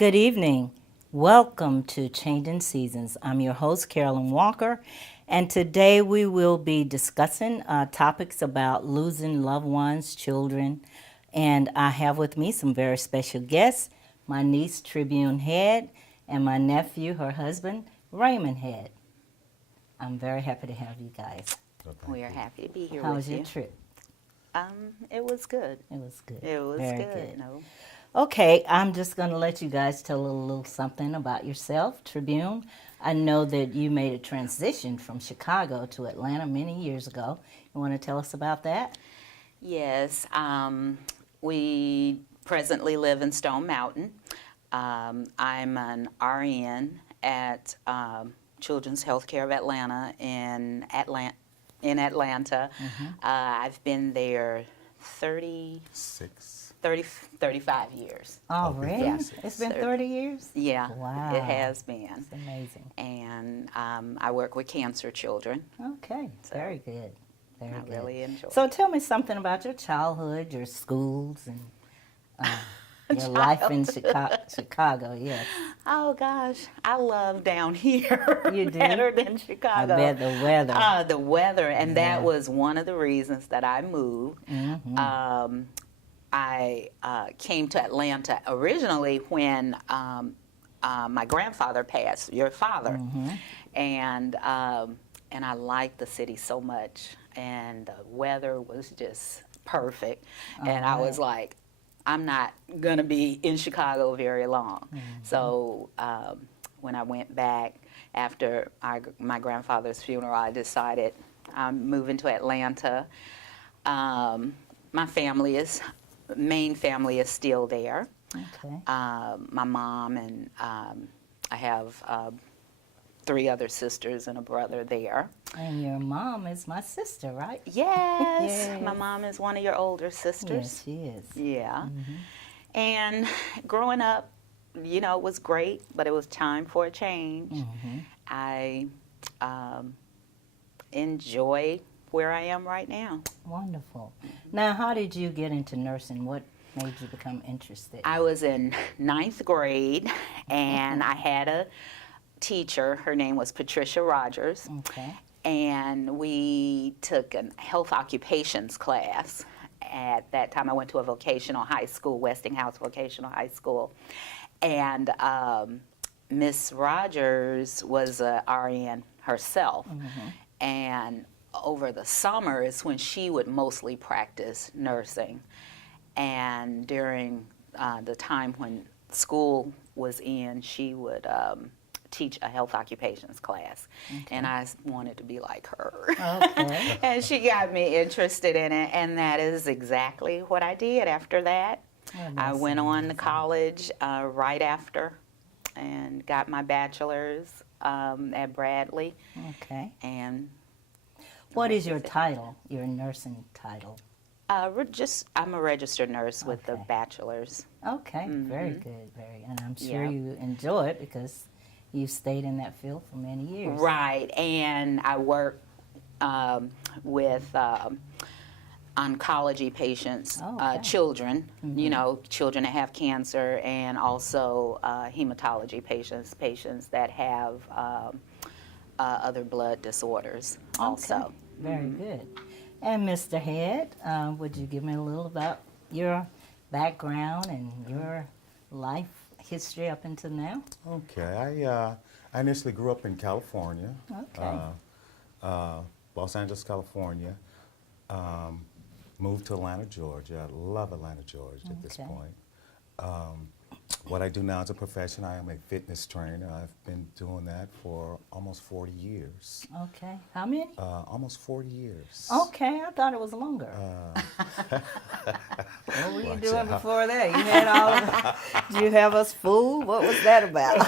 Good evening. Welcome to Changing Seasons. I'm your host, Carolyn Walker, and today we will be discussing topics about losing loved ones, children, and I have with me some very special guests, my niece, Tribune Head, and my nephew, her husband, Raymond Head. I'm very happy to have you guys. We are happy to be here How with was you. your trip? It was good. It was good. It was Very good. No. Okay, I'm just going to let you guys tell a little something about yourself, Tribune. I know that you made a transition from Chicago to Atlanta many years ago. You want to tell us about that? Yes, we presently live in Stone Mountain. I'm an RN at Children's Healthcare of Atlanta in Atlanta. I've been there 35 years. Oh, really? Yeah. It's been So- 30 years? Yeah, Wow. it has been. That's amazing. And I work with cancer children. Okay, very good. Very I good. really enjoy it. So tell me something about your childhood, your schools, and your life in Chicago, yes. Oh gosh, I love down here You do? better than I Chicago. bet the weather. The weather, and Yeah. that was one of the reasons that I moved. I came to Atlanta originally when my grandfather passed, your father, and I liked the city so much, and the weather was just perfect, and I was like, I'm not gonna be in Chicago very long. So when I went back after my grandfather's funeral, I decided I'm moving to Atlanta. My main family is still there. Okay. My mom and I have 3 other sisters and a brother there. And your mom is my sister, right? Yes, Yes. my mom is one of your older sisters. Yes, she is. Yeah. And growing up, was great, but it was time for a change. I enjoy where I am right now. Wonderful. Now, how did you get into nursing? What made you become interested? I was in 9th grade, and I had a teacher. Her name was Patricia Rogers. Okay. And we took a health occupations class. At that time, I went to a vocational high school, Westinghouse Vocational High School. And Miss Rogers was a RN herself. And over the summer is when she would mostly practice nursing. And during the time when school was in, she would teach a health occupations class. And I wanted to be like her. Okay. And she got me interested in it, and that is exactly what I did after that. Oh, I that's went on to amazing. college right after and got my bachelor's at Bradley. Okay. And What is your title, your nursing title? I'm a registered nurse with the Okay. bachelor's. Okay, very good, very. And I'm sure Yeah. you enjoy it because you've stayed in that field for many years. Right, and I work with oncology patients, Okay. children, children that have cancer, and also hematology patients that have other blood disorders also. Okay, very good. And Mr. Head, would you give me a little about your background and your life history up until now? Okay, I initially grew up in California, Okay. Los Angeles, California. Moved to Atlanta, Georgia. I love Atlanta, Georgia at this Okay. point. What I do now as a profession, I am a fitness trainer. I've been doing that for almost 40 years. Okay. How many? Almost 40 years. Okay, I thought it was longer. What were you Watch doing out. before that? You had all of, did you have us fooled? What was that about?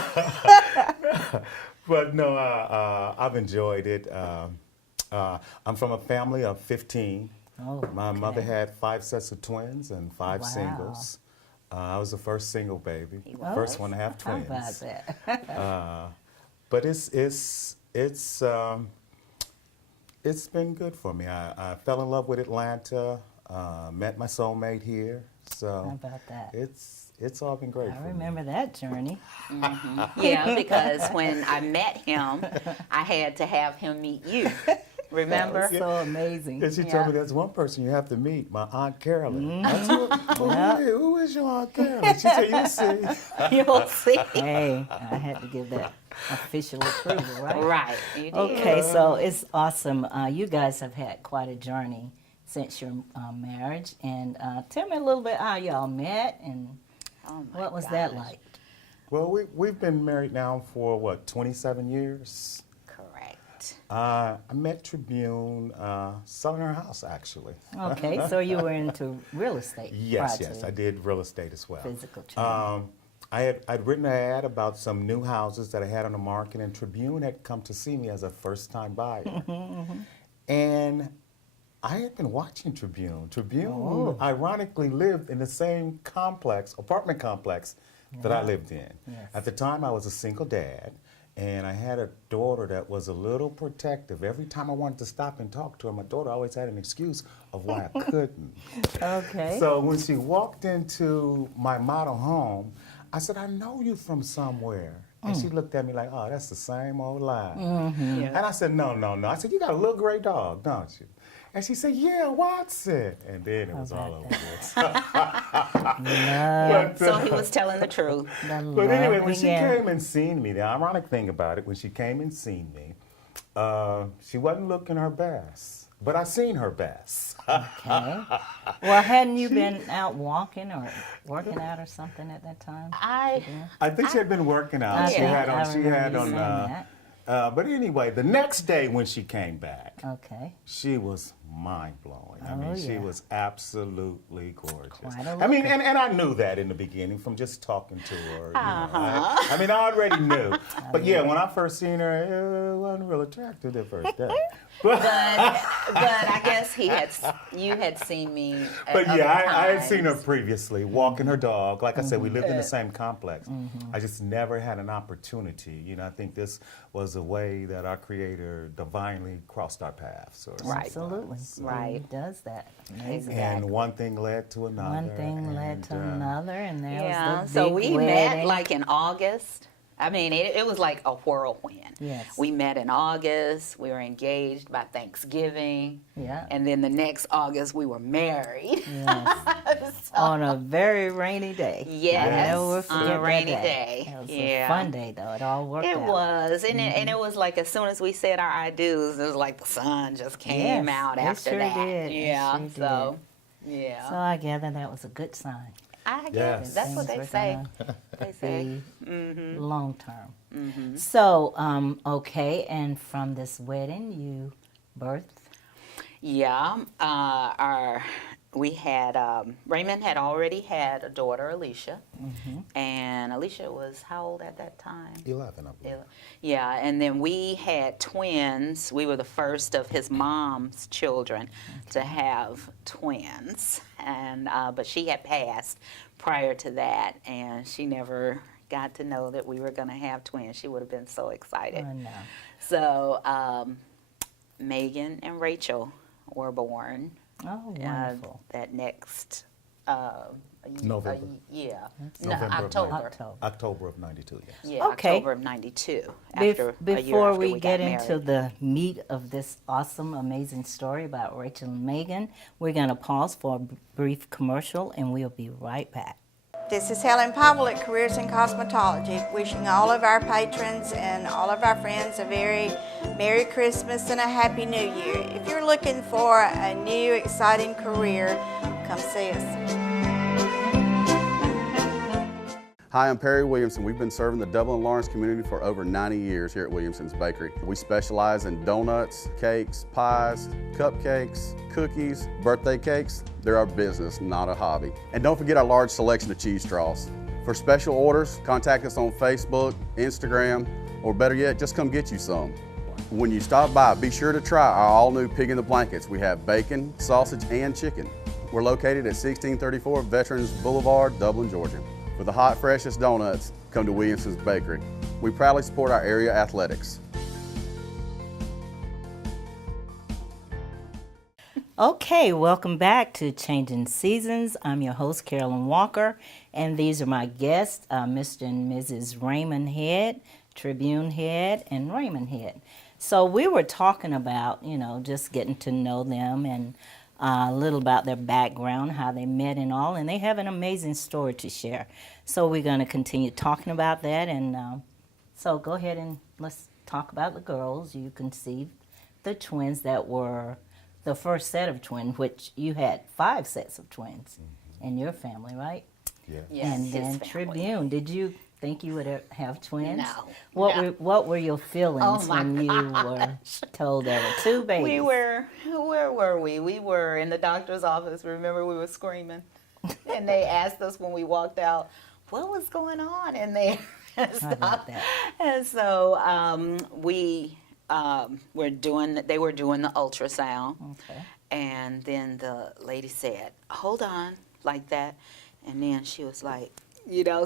But no, I've enjoyed it. I'm from a family of 15. Oh, My okay. mother had 5 sets of twins and 5 Wow. singles. I was the first single baby, He Oh, first one to have How twins. about that? But it's been good for me. I fell in love with Atlanta, met my soulmate here, How so about that? it's it's all been great. I for me. remember that journey. Yeah, because when I met him, I had to have him meet you. Remember? So amazing. And she Yeah. told me there's one person you have to meet, my Aunt Carolyn. I said, well, Yeah. who is your Aunt Carolyn? She said, you see. You'll see. Hey, I had to give that official approval, right? Right. You did. Okay, so it's awesome. You guys have had quite a journey since your marriage. And tell me a little bit how y'all met and Oh my what was that gosh. like? Well, we've been married now for, 27 years? Correct. I met Tribune selling her house, actually. Okay, so you were into real estate Yes, prior yes, to I did real estate as well. physical training. I'd written an ad about some new houses that I had on the market, and Tribune had come to see me as a first-time buyer. And I had been watching Tribune. Tribune, ironically, lived in the same apartment complex that I lived in. Yes. At the time, I was a single dad, and I had a daughter that was a little protective. Every time I wanted to stop and talk to her, my daughter always had an excuse of why I couldn't. Okay. So when she walked into my model home, I said, I know you from somewhere. And she looked at me like, oh, that's the same old lie. And I said, no. I said, you got a little gray dog, don't you? And she said, yeah, Watson. And then it was all over with. Love, So he was telling the truth. the But anyway, love when she began. came and seen me, the ironic thing about it, when she came and seen me, she wasn't looking her best. But I seen her best. Okay. Well, hadn't you been out walking or working out or something at that time? I I think she had been working out. Okay, She had I on. She remember had you on. saying that. But anyway, the next day when she came back, Okay. she was mind blowing. I Oh, mean, she yeah. was absolutely gorgeous. Quite a I mean, looker. and I knew that in the beginning from just talking to her. You know. I mean, I already knew. But yeah, when I first seen her, it wasn't real attractive the first day. but I guess you had seen me. At But other yeah, I had seen her times. previously walking her dog. Like I said, we lived in the Yeah. same complex. I just never had an opportunity. You know, I think this was a way that our Creator divinely crossed our paths. Or Right. Absolutely. So- Right. He does that. Amazing. And one thing led to another. One thing led to and, another, and there Yeah. was the So big we wedding. met like in August. I mean, it was like a whirlwind. Yes. We met in August. We were engaged by Thanksgiving. Yeah. And then the next August, we were married. Yes. On a very rainy day. Yes, I'll never on a forget that rainy day. day. It was Yeah. a fun day, though. It all worked It out. was, and it was like as soon as we said our I do's, it was like the sun just came Yes, out it after sure that. did. It Yeah, sure so yeah, So I gather that was a good sign. I guess Yes. that's what Things they were say. gonna They say. Be long term. So, okay, and from this wedding, you birthed? Yeah, we had Raymond had already had a daughter, Alicia, and Alicia was how old at that time? 11, I believe. Yeah, and then we had twins. We were the first of his mom's children to have twins, and but she had passed prior to that, and she never got to know that we were going to have twins. She would have been so excited. Oh, no. So Megan and Rachel were born. Oh, wonderful. That next November. yeah, no, November of October. October. October of 92, yes. Yeah, Okay. October of '92. After a year Before after we we get got into married. the meat of this awesome, amazing story about Rachel and Megan, we're going to pause for a brief commercial, and we'll be right back. This is Helen Powell at Careers in Cosmetology, wishing all of our patrons and all of our friends a very Merry Christmas and a Happy New Year. If you're looking for a new, exciting career, come see us. Hi, I'm Perry Williamson. We've been serving the Dublin Lawrence community for over 90 years here at Williamson's Bakery. We specialize in donuts, cakes, pies, cupcakes, cookies, birthday cakes. They're our business, not a hobby. And don't forget our large selection of cheese straws. For special orders, contact us on Facebook, Instagram, or better yet, just come get you some. When you stop by, be sure to try our all-new Pig in the Blankets. We have bacon, sausage, and chicken. We're located at 1634 Veterans Boulevard, Dublin, Georgia. For the hot, freshest donuts, come to Williamson's Bakery. We proudly support our area athletics. Okay, welcome back to Changing Seasons. I'm your host, Carolyn Walker, And these are my guests, Mr. and Mrs. Raymond Head, Tribune Head, and Raymond Head. So we were talking about, just getting to know them and a little about their background, how they met and all, and they have an amazing story to share. So we're going to continue talking about that, and so go ahead and let's talk about the girls. You conceived the twins that were the first set of twins, which you had 5 sets of twins in your family, right? Yeah. Yes, And his then family. Tribune, did you think you would have twins? No, What were your feelings Oh, my when you were told there were 2 babies? where were we? We were in the doctor's office. Remember, we were screaming. And they asked us when we walked out, what was going on in there? And How about stuff. that? And so they were doing the ultrasound. Okay. And then the lady said, hold on, like that. And then she was like,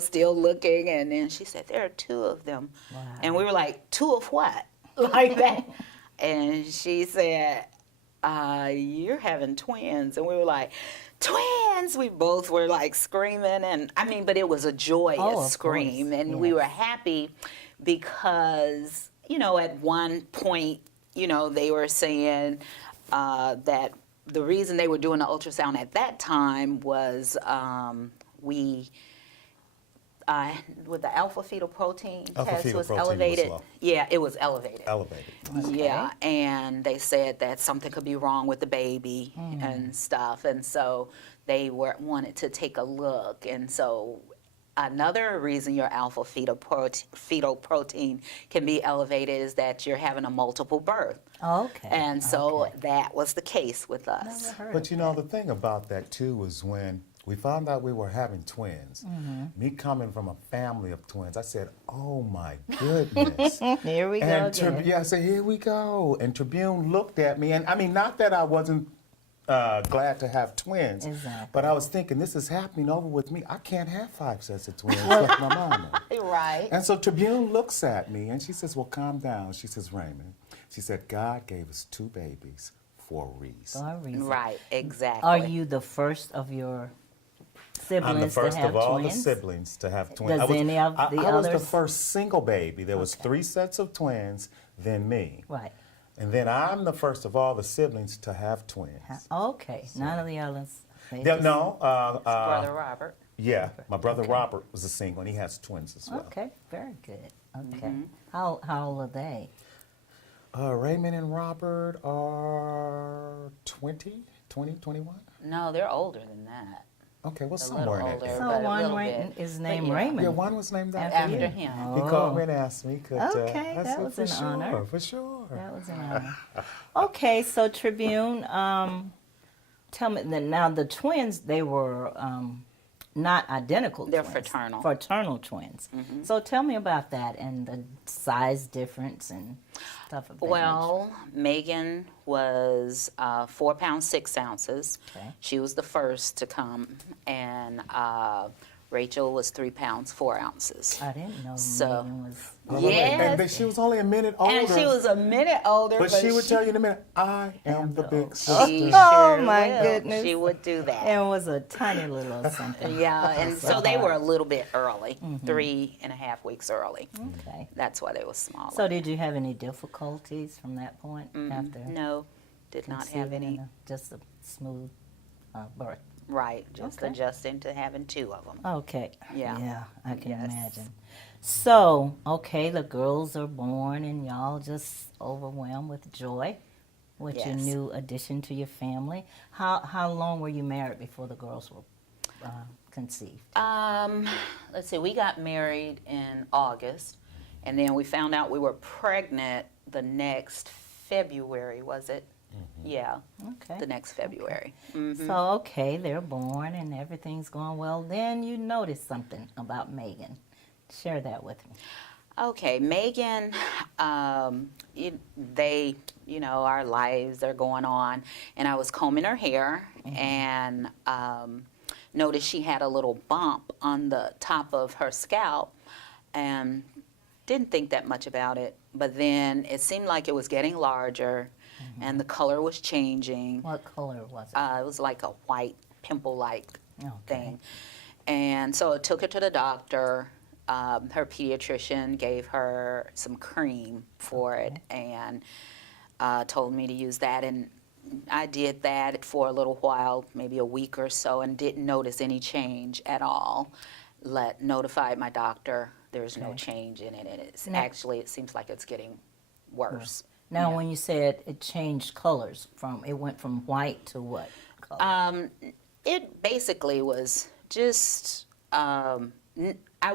still looking. And then she said, there are 2 of them. Wow. And we were like, 2 of what? Like that. And she said, you're having twins. And we were like, twins! We both were like screaming. And but it was a joyous of scream. course, And we yes. were happy because, at one point, they were saying that the reason they were doing the ultrasound at that time was with the alpha fetal protein Alpha test fetal was protein was elevated. low. Yeah, it was elevated. Elevated. Yeah, and they said that something could be wrong with the baby and stuff, and so they wanted to take a look, and so another reason your alpha fetal protein can be elevated is that you're having a multiple birth, Okay. and so okay. that was the case with us. Never heard But of the thing about that too was when we found out we were having twins, me coming from a family of twins, I said, oh my goodness. that. Here we go And again. I said, here we go. And Tribune looked at me, and not that I wasn't glad to have twins, Exactly. but I was thinking, this is happening over with me. I can't have 5 sets of twins like my mama. Right. And so Tribune looks at me, and she says, well, calm down. She says, Raymond, she said, God gave us 2 babies for a reason. For a reason. Right, exactly. Are you the first of your siblings I'm the first to have of all twins? the siblings to have twins. Does any of the I was the others? first single baby. There was 3 sets of twins, then me. Right. And then I'm the first of all the siblings to have twins. Okay. None of the others. They Yeah, just- no, Brother Robert. yeah, my brother Robert was a single, and he has twins as well. Okay. Very good. Okay. How old are they? Raymond and Robert are 20, 21? No, they're older than that. Okay, well, A somewhere in little that older. area. So but a one little Raymond bit. is But named yeah. Raymond. Yeah, one was named after After you. him. He called me and asked me, could Okay, I that said, was for an sure, honor. For sure. That was an honor. Okay, so Tribune, tell me now the twins, they were not identical They're twins. fraternal. Fraternal twins. So tell me about that and the size difference and stuff of that Well, Megan was 4 pounds 6 ounces. Okay. She was the first to come, and Rachel was 3 pounds 4 ounces. nature. I didn't know So- Megan was. Yes. And she was only a minute older. And she was a minute older, But she would tell you in a minute, I am the big sister. She Oh, sure my will. goodness. She would do that. And was a tiny little something. Yeah, and so they were a little bit early, 3.5 weeks early. Okay. That's why they were smaller. So did you have any difficulties from that point after No, did not have conceiving any. and just a smooth birth? Right, just Okay. adjusting to having 2 of them. Okay. Yeah. Yeah, I can Yes. imagine. So, okay, the girls are born and y'all just overwhelmed with joy with your Yes. new addition to your family. How long were you married before the girls were conceived? Let's see, we got married in August, and then we found out we were pregnant the next February, was it? Yeah, Okay. the next February. So, okay, they're born and everything's going well. Then you noticed something about Megan. Share that with me. Okay, Megan, our lives are going on, and I was combing her hair and noticed she had a little bump on the top of her scalp, and didn't think that much about it. But then it seemed like it was getting larger, and the color was changing. What color was it? It was like a white pimple-like Okay. thing. And so I took her to the doctor. Her pediatrician gave her some cream for it and told me to use that. And I did that for a little while, maybe a week or so, and didn't notice any change at all. Notified my doctor there's no change in it, and it's actually, it seems like it's getting worse. Now, when you said it changed colors, it went from white to what color? It basically was just, I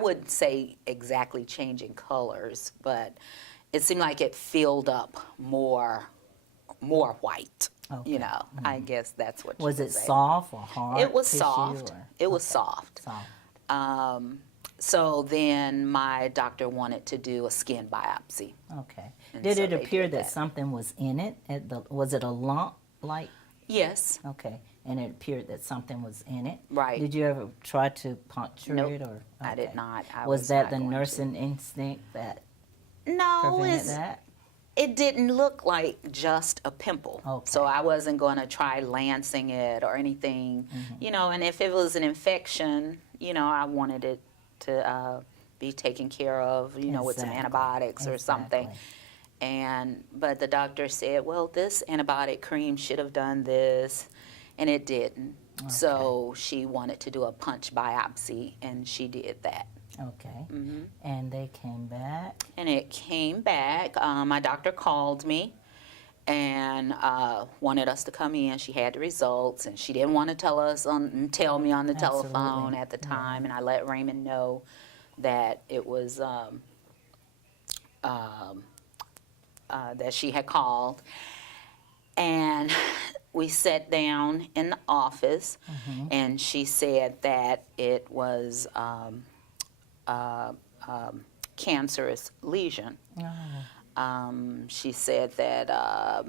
wouldn't say exactly changing colors, but it seemed like it filled up more white. Okay. You know, I guess that's what Was you it would say. soft or hard? It was tissue soft. or- It was soft. Soft. So then my doctor wanted to do a skin biopsy. Okay. And Did so it they appear did that that. something was in it? Was it a lump like? Yes. Okay. And it appeared that something was in it? Right. Did you ever try to puncture Nope, it? Or I did okay. not. I was was that not the going to. nursing instinct that No, prevented that? it didn't look like just a pimple. Okay. So I wasn't going to try lancing it or anything, you know, and if it was an infection, you know, I wanted it to be taken care of, you know, with some Exactly. antibiotics or something. Exactly. But the doctor said, well, this antibiotic cream should have done this, and it didn't. So she wanted to do a punch biopsy, and she did that. Okay. And they came back? And it came back. My doctor called me and wanted us to come in. She had the results, and she didn't want to tell me on the telephone Absolutely. at the time. And I let Raymond know that it was that she had called. And we sat down in the office, and she said that it was cancerous lesion. She said that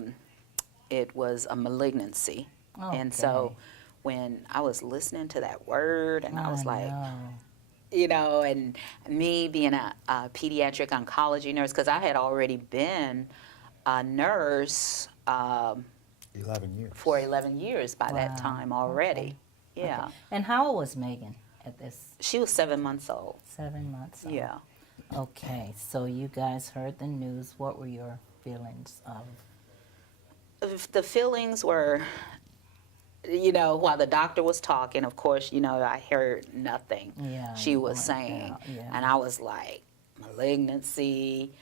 it was a malignancy. And so Okay. when I was listening to that word, and I was like, know. you know, and me being a pediatric oncology nurse, because I had already been a nurse 11 years. for 11 years by that Wow. time already. Yeah. And how old was Megan at this She was 7 months old. 7 months old? Yeah. Okay, so you guys heard the news. What were your feelings of? The feelings were, you know, while the doctor was talking, of course, you know, I heard nothing Yeah, she you was weren't saying. out, yeah. And I was like, malignancy,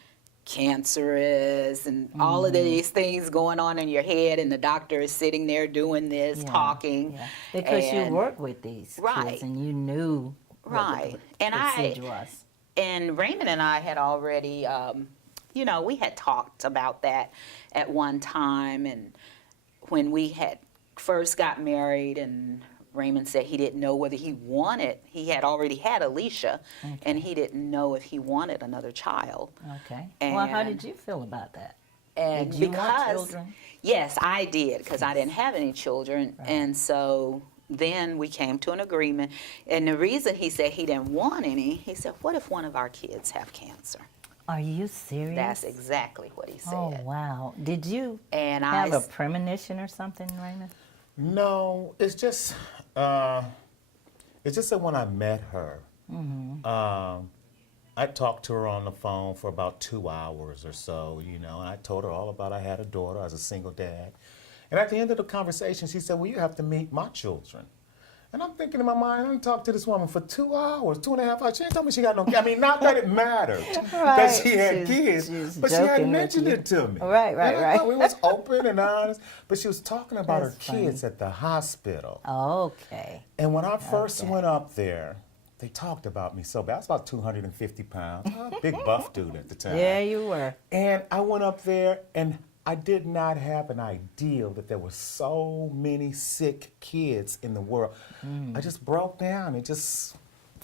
cancerous, and all of these things going on in your head, and the doctor is sitting there doing this, Yeah, talking. yeah. Because you and- work with these Right. kids and you knew what Right. the And procedure was. And Raymond and I had already, you know, we had talked about that at one time. And when we had first got married, and Raymond said he didn't know whether he had already had Alicia, and he didn't know if he wanted another child. Okay. Well, how And- did you feel about that? And Did you want because, children? yes, I did, because I didn't have any children. And so then we came to an agreement. And the reason he said he didn't want any, he said, what if one of our kids have cancer? Are you serious? That's exactly what he said. Oh, wow. Did you And have I a premonition or something, Raymond? No, it's just that when I met her, I talked to her on the phone for about 2 hours or so, you know, and I told her all about I had a daughter, I was a single dad. And at the end of the conversation, she said, well, you have to meet my children. And I'm thinking in my mind, I done talked to this woman for 2 hours, 2.5 hours. She ain't told me she got no, I mean, not that it mattered that she had kids, but she joking hadn't with mentioned you. it to me. Right, right, And I right. thought we was open and honest, but she was talking about That's her kids at the hospital. Okay. And when I first went up there, they talked about me so bad. I was about 250 pounds, a big buff dude at the time. Yeah, you were. And I went up there, and I did not have an idea that there were so many sick kids in the world. I just broke down. It just,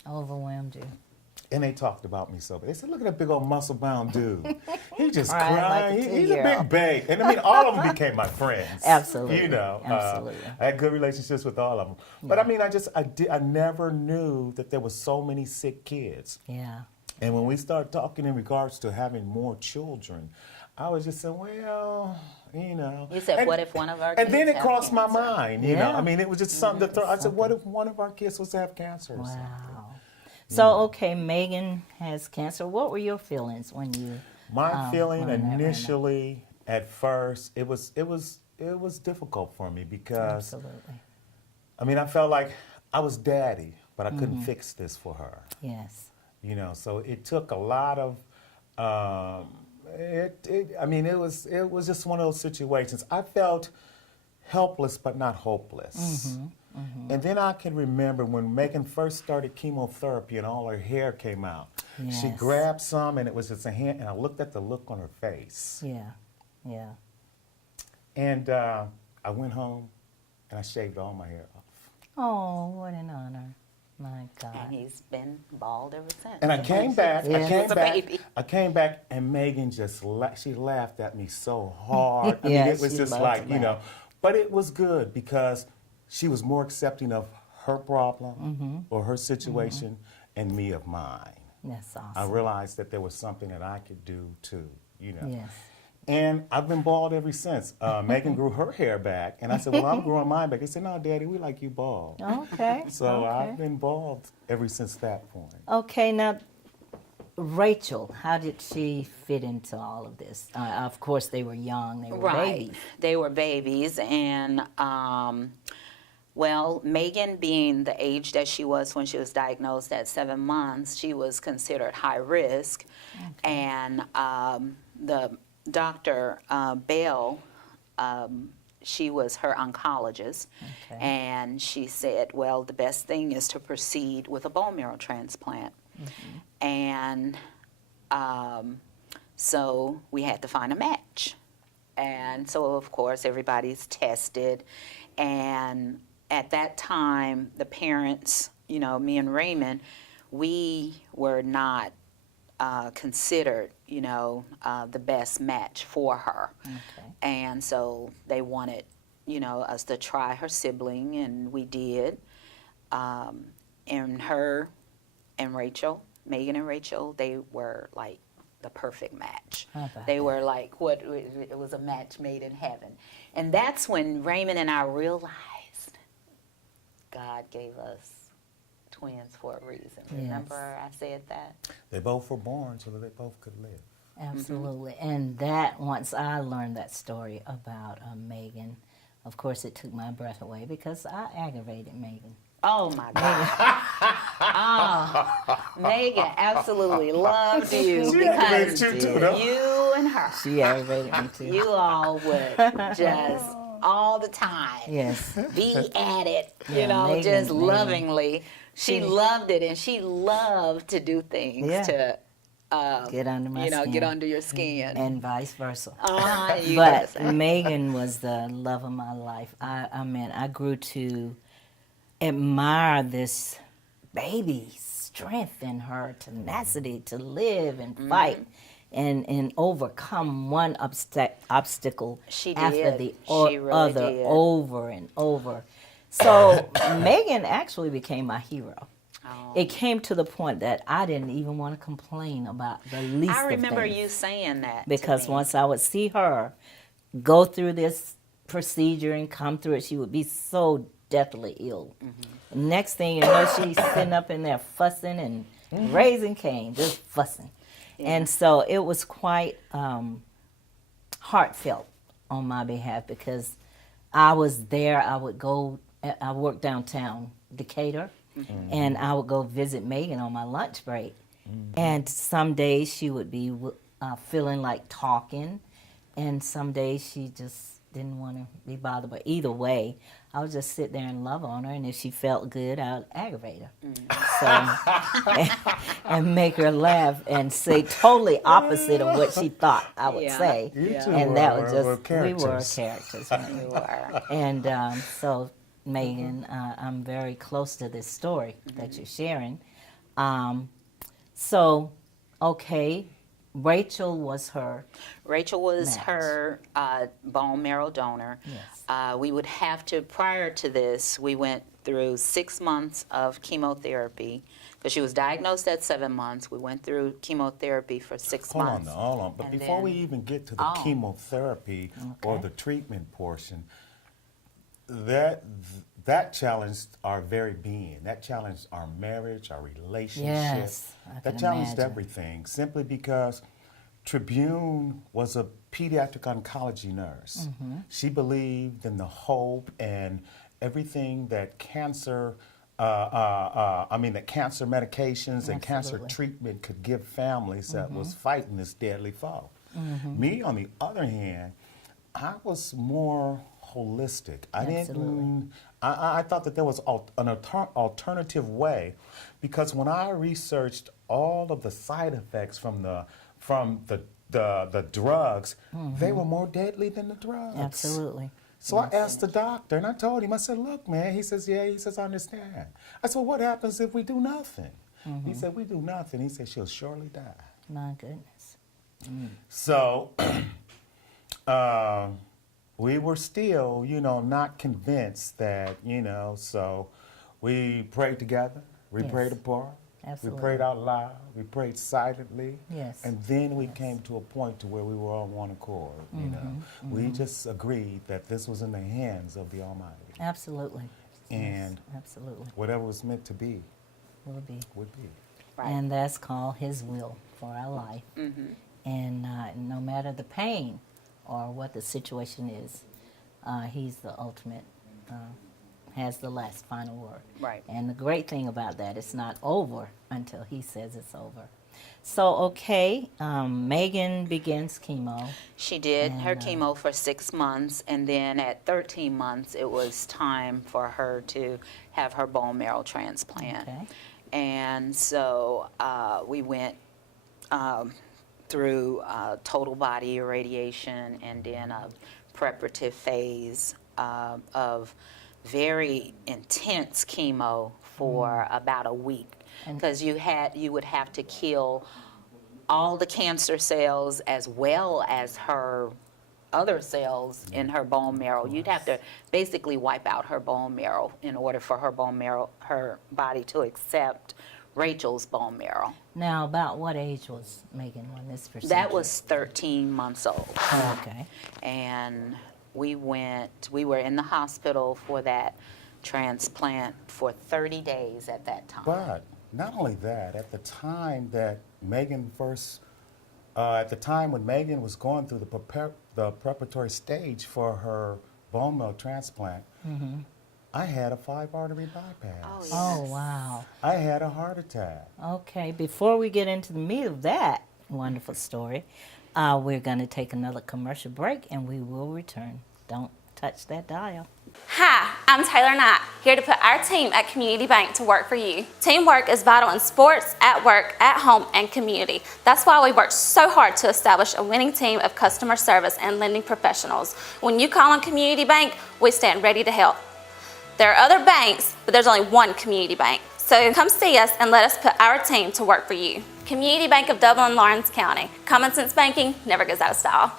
Overwhelmed you. and they talked about me so bad. They said, look at that big old muscle-bound dude. He just Crying like crying. a He's a two-year-old. big babe. And I mean, all of them became my friends. Absolutely. You know, Absolutely. I had good relationships with all of them. But I mean, I never knew that there were so many sick kids. Yeah. And when we start talking in regards to having more children, I was just saying, well, you know. You said, what if one of our And then kids it have crossed my cancer? mind, you know. Yeah. I mean, it was just something to throw. I said, what if one of our kids was to have cancer or something? Wow. So, okay, Megan has cancer. What were your feelings when you My feeling learned that, Raymond? initially, at first, it was difficult for me because Absolutely. I mean, I felt like I was daddy, but I couldn't fix this for her. Yes. You know, so it took a lot of. It was just one of those situations. I felt helpless but not hopeless. And then I can remember when Megan first started chemotherapy and all her hair came out. She Yes. grabbed some and it was just a hand, and I looked at the look on her face. Yeah. Yeah. And I went home and I shaved all my hair off. Oh, what an honor. My God. And he's been bald ever since. And I came back. Yeah. I came back, and Megan just she laughed at me so hard. I mean, Yeah, it was she just loved like, to you know, laugh. but it was good because she was more accepting of her problem or her situation and me of mine. That's awesome. I realized that there was something that I could do too, you know. Yes. And I've been bald ever since. Megan grew her hair back, and I said, well, I'm growing mine back. He said, no, Daddy, we like you bald. Okay. So okay. I've been bald ever since that point. Okay, now, Rachel, how did she fit into all of this? Of course, they were young. They were Right. babies. They were babies, and well, Megan, being the age that she was when she was diagnosed at 7 months, she was considered high risk, and the doctor Bell, she was her oncologist, Okay. and she said, well, the best thing is to proceed with a bone marrow transplant, and so we had to find a match. And so, of course, everybody's tested. And at that time, the parents, you know, me and Raymond, we were not considered, you know, the best match for her. Okay. And so they wanted, you know, us to try her sibling, and we did. And her and Rachel, Megan and Rachel, they were like the perfect match. How about They that? were like, it was a match made in heaven. And that's when Raymond and I realized God gave us twins for a reason. Yes. Remember I said that? They both were born so that they both could live. Absolutely. And that, once I learned that story about Megan, of course, it took my breath away because I aggravated Megan. Oh my God. Oh, Megan absolutely loved you She because aggravated you too, though. you and her, She aggravated me too. you all would just all the time Yes. be at it, you Yeah, know, Megan, just Megan. lovingly. She loved it, and she loved to do things Yeah. to, Get under my you know, skin. get under your skin. And vice versa. You But gotta say. Megan was the love of my life. I mean, I grew to admire this baby strength in her, tenacity to live and fight and overcome one obstacle She after did. the She really other did. over and over. So Megan actually became my hero. Oh. It came to the point that I didn't even want to complain about the least I remember of things. you saying that to Because me. once I would see her go through this procedure and come through it, she would be so deathly ill. Next thing you know, she's sitting up in there fussing and raising Cain, just fussing. And so it was quite heartfelt on my behalf because I was there. I would go, I worked downtown Decatur, and I would go visit Megan on my lunch break. And some days she would be feeling like talking, and some days she just didn't want to be bothered. But either way, I would just sit there and love on her, and if she felt good, I would aggravate her. So, and make her laugh and say totally opposite of what she thought I would Yeah. say. You two And that was were just, we were characters. characters. You were. And so, Megan, I'm very close to this story that you're sharing. So, okay, Rachel was her. Rachel was Match. her bone marrow donor. Yes. We would have to, prior to this, we went through 6 months of chemotherapy because she was diagnosed at 7 months. We went through chemotherapy for 6 months. Hold on. But And before we then- even get to the chemotherapy or the treatment portion, that challenged our very being. That challenged our marriage, our relationship. Yes, I that can challenged imagine. everything simply because Tribune was a pediatric oncology nurse. Mm-hmm. She believed in the hope and everything that cancer, that cancer medications and cancer Absolutely. treatment could give families that was fighting this deadly foe. Me, on the other hand, I was more holistic. I thought that there was an alternative way, because when I researched all of the side effects from the drugs, they were more deadly than the drugs. Absolutely. So I asked the doctor, and I told him, I said, look, man, he says, yeah, he says, I understand. I said, well, what happens if we do nothing? He said, we do nothing. He said, she'll surely die. My goodness. So we were still, not convinced that, so we prayed together, we Yes. prayed apart, Absolutely. we prayed out loud, we prayed silently, Yes. and then we came to a point to where we were on one accord, We just agreed that this was in the hands of the Almighty. Absolutely. And Yes, absolutely. whatever was meant to be, Will be. would be. Right. And that's called His will for our life. And no matter the pain or what the situation is, He's the ultimate, has the last final word. Right. And the great thing about that, it's not over until He says it's over. So, okay, Megan begins chemo. She did her And, chemo for 6 months, and then at 13 months, it was time for her to have her bone marrow transplant. Okay. And so we went through total body irradiation and then a preparative phase of very intense chemo for about a week, because you would have to kill all the cancer cells as well as her other cells in her bone marrow. You'd have to basically wipe out her bone marrow in order for her body to accept Rachel's bone marrow. Now, about what age was Megan when this procedure? That was 13 months old. Oh, okay. And we were in the hospital for that transplant for 30 days at that time. But not only that, at the time that Megan when Megan was going through the preparatory stage for her bone marrow transplant, I had a 5-artery bypass. Oh, yes. Oh, wow. I had a heart attack. Okay, before we get into the meat of that wonderful story, we're going to take another commercial break and we will return. Don't touch that dial. Hi, I'm Taylor Knight, here to put our team at Community Bank to work for you. Teamwork is vital in sports, at work, at home, and community. That's why we worked so hard to establish a winning team of customer service and lending professionals. When you call on Community Bank, we stand ready to help. There are other banks, but there's only one Community Bank. So come see us and let us put our team to work for you. Community Bank of Dublin, Lawrence County. Common sense banking never goes out of style.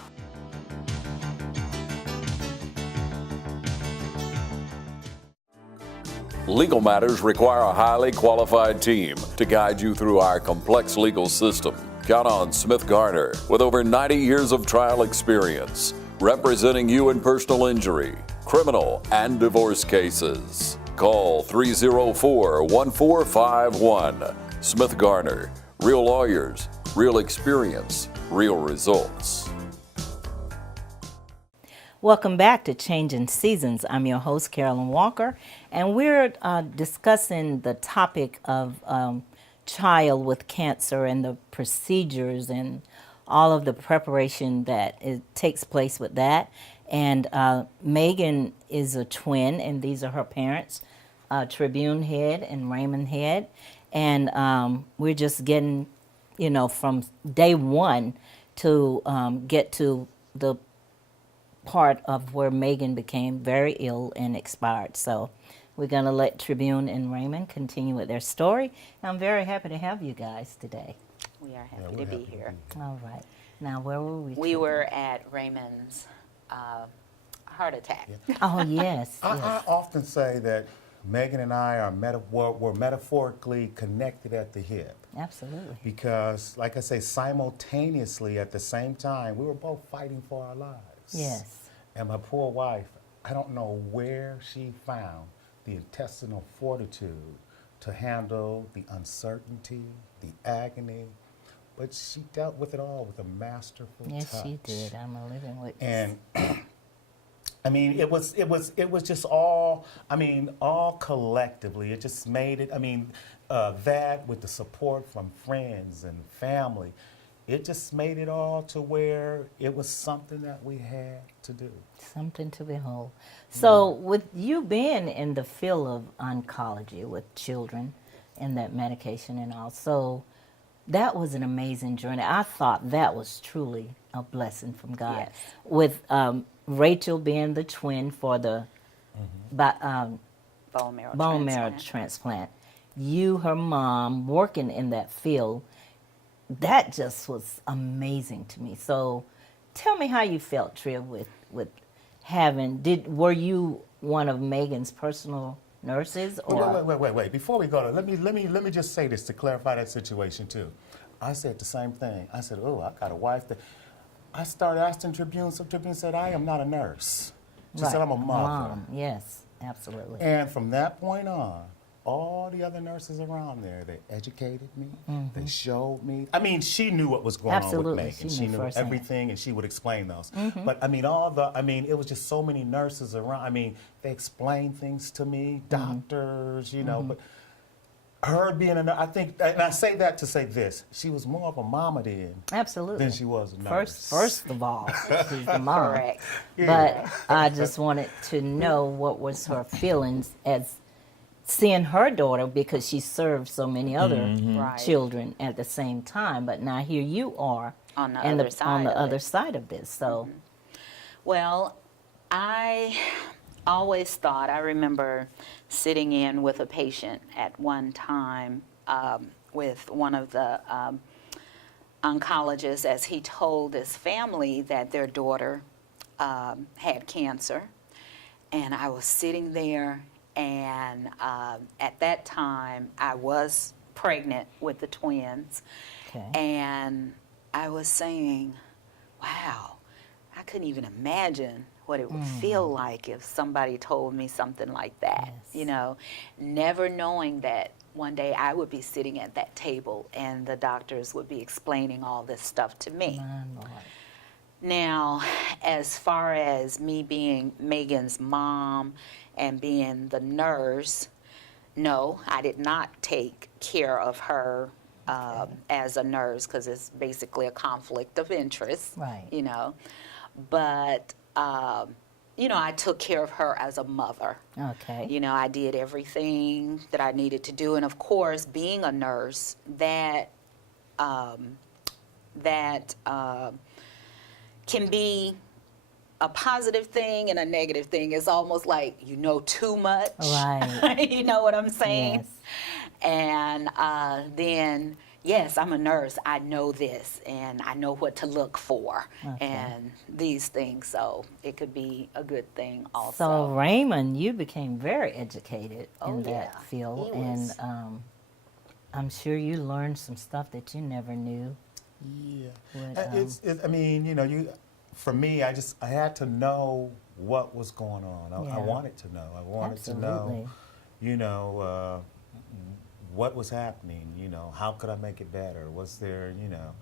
Legal matters require a highly qualified team to guide you through our complex legal system. Count on Smith Garner, with over 90 years of trial experience, representing you in personal injury, criminal, and divorce cases. Call 304-1451. Smith Garner. Real lawyers, real experience, real results. Welcome back to Changing Seasons. I'm your host, Carolyn Walker, and we're discussing the topic of child with cancer and the procedures and all of the preparation that takes place with that. And Megan is a twin, and these are her parents, Tribune Head and Raymond Head. And we're just getting, from day one to get to the part of where Megan became very ill and expired. So we're going to let Tribune and Raymond continue with their story. I'm very happy to have you guys today. We are happy to be here. All right. Now, where were we? We were at Raymond's heart attack. Oh, yes. I often say that Megan and I are were metaphorically connected at the hip. Absolutely. Because, like I say, simultaneously at the same time, we were both fighting for our lives. Yes. And my poor wife, I don't know where she found the intestinal fortitude to handle the uncertainty, the agony, but she dealt with it all with a masterful Yes, touch. she did. I'm a living witness. And I mean, it was just all, I mean, all collectively. It just made it, I mean, that with the support from friends and family, it just made it all to where it was something that we had to do. Something to behold. So, with you being in the field of oncology with children and that medication and all, so that was an amazing journey. I thought that was truly a blessing from God. Yes. With Rachel being the twin for the Bone marrow transplant, you, her mom, working in that field, that just was amazing to me. So, tell me how you felt, Tria, with having. Were you one of Megan's personal nurses, or Wait. Before we go to, let me just say this to clarify that situation too. I said the same thing. I said, oh, I got a wife that. I started asking Tribune, so Tribune said, I am not a nurse. She said, I'm a mother. Mom, yes, absolutely. And from that point on, all the other nurses around there, they educated me, they showed me. I mean, she knew what was going on Absolutely. with Megan. She She knew knew firsthand. everything, and she would explain those. But I mean, it was just so many nurses around. I mean, they explained things to me, doctors, you know, but her being a nurse, I think, and I say that to say this, she was more of a mama Absolutely. than she was a nurse. First of all, she's the mom. Correct. But I just wanted to know what was her feelings as seeing her daughter, because she served so many other Right. children at the same time. But now here you are On the and other side on the of other it. side of this. So Well, I always thought, I remember sitting in with a patient at one time with one of the oncologists as he told his family that their daughter had cancer. And I was sitting there, and at that time I was pregnant with the twins. Okay. And I was saying, wow, I couldn't even imagine what it would feel like if somebody told me something like that, Yes. you know, never knowing that one day I would be sitting at that table and the doctors would be explaining all this stuff to me. my Lord. Now, as far as me being Megan's mom and being the nurse, no, I did not take care of her as a nurse, because it's basically a conflict of interest, Right. you know. But, you know, I took care of her as a mother. Okay. You know, I did everything that I needed to do. And of course, being a nurse, that can be a positive thing and a negative thing. It's almost like you know too much. Right. You know what I'm saying? Yes. And then, yes, I'm a nurse. I know this, and I know what to look for, and these things. So it could be a good thing also. So Raymond, you became very educated in yeah. that field, He and was. I'm sure you learned some stuff that you never knew. Yeah. Would, I mean, you know, for me, I had to know what was going on. I Yeah. wanted to know. I wanted to know, Absolutely. you know, what was happening, you know, how could I make it better? Was there, you know,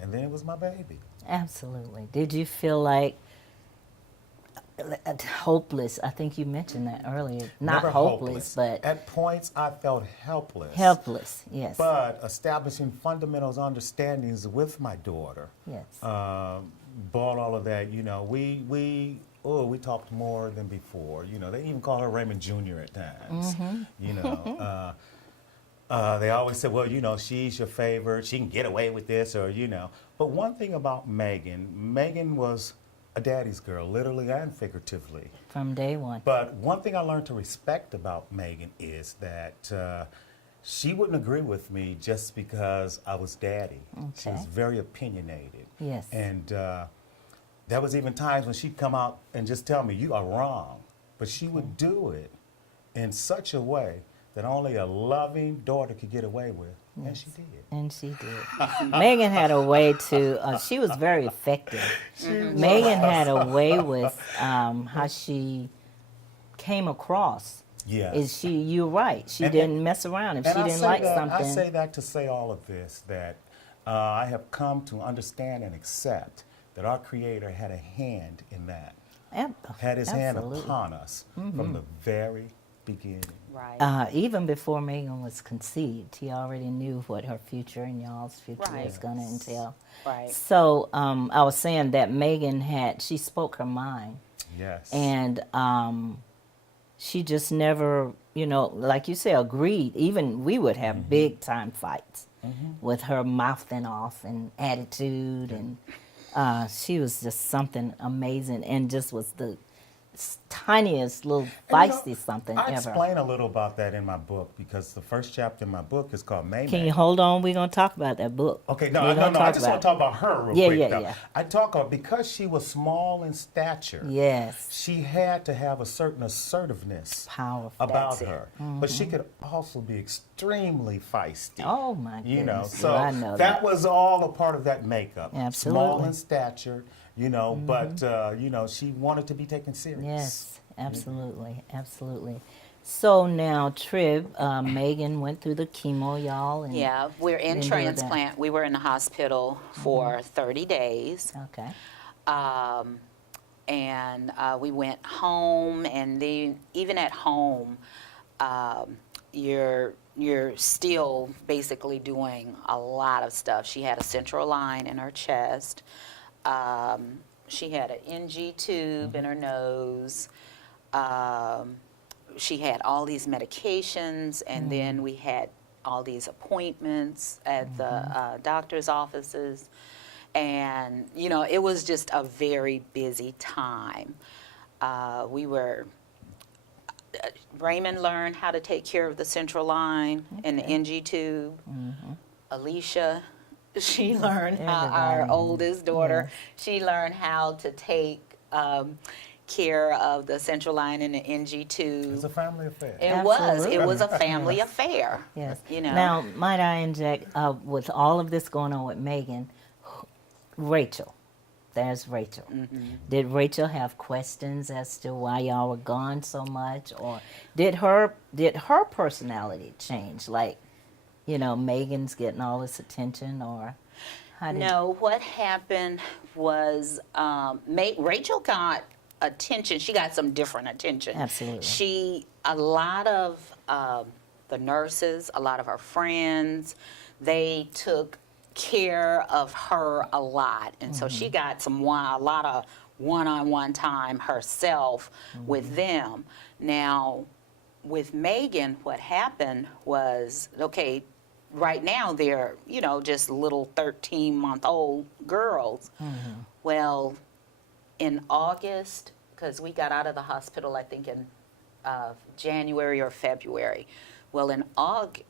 and then it was my baby. Absolutely. Did you feel like hopeless? I think you mentioned that earlier. Not Never hopeless, but at points I felt helpless. helpless. Yes. But establishing fundamental understandings with my daughter, Yes. brought all of that. You know, we talked more than before. You know, they even call her Raymond Jr. at times. You know, they always say, well, you know, she's your favorite. She can get away with this, or you know. But one thing about Megan was a daddy's girl, literally and figuratively. From day one. But one thing I learned to respect about Megan is that she wouldn't agree with me just because I was daddy. She was Okay. very opinionated. Yes. And there was even times when she'd come out and just tell me, you are wrong. But she would do it in such a way that only a loving daughter could get away with, and she did. And she did. Megan had a way to, she was very effective. Megan had a way with how she came across. Yes. You're right. She And- didn't mess around. If And she I didn't say like that, something. I say that to say all of this, that I have come to understand and accept that our Creator had a hand in that, had His hand Absolutely. upon us from the very beginning. Right. Even before Megan was conceived, he already knew what her future and y'all's future was Right. going to entail. Right. So I was saying that Megan she spoke her mind. Yes. And she just never, like you say, agreed. Even we would have big time fights with her mouthing off and attitude. And she was just something amazing and just was the tiniest little feisty something I ever. explain a little about that in my book because the first chapter in my book is called May. Can you hold on? We're going to talk about that book. Okay, We're no, gonna I just want to about talk about her real Yeah, quick. yeah, though. yeah. I talk about because she was small in stature. Yes. She had to have a certain assertiveness Powerful. about That's it. her, but she could also be extremely feisty. Oh, my goodness. You know, Yeah, so I know that was all a part of that makeup. Absolutely. Small in stature, but she wanted to be taken serious. Yes, absolutely, absolutely. So now, Trib, Megan went through the chemo, y'all. And Yeah, we're in endured that. transplant. We were in the hospital for 30 days. Okay. And we went home, and then even at home, you're still basically doing a lot of stuff. She had a central line in her chest. She had an NG tube in her nose. She had all these medications, and then we had all these appointments at the doctor's offices. And, it was just a very busy time. Raymond learned how to take care of the central line and the NG tube. Alicia, she learned how, our Everybody. oldest daughter, she learned how to take care of the central line and the NG tube. It's a family affair. It was Absolutely. a family affair. Yes. You know. Now, might I inject, with all of this going on with Megan, Rachel. There's Rachel. Did Rachel have questions as to why y'all were gone so much, or did her personality change? Like, Megan's getting all this attention, or how did? No, what happened was Rachel got attention. She got some different attention. Absolutely. A lot of the nurses, a lot of her friends, they took care of her a lot, and so she got a lot of one-on-one time herself with them. Now, with Megan, what happened was, okay, right now they're just little 13-month-old girls. Well, in August, because we got out of the hospital, I think in January or February. Well, in August.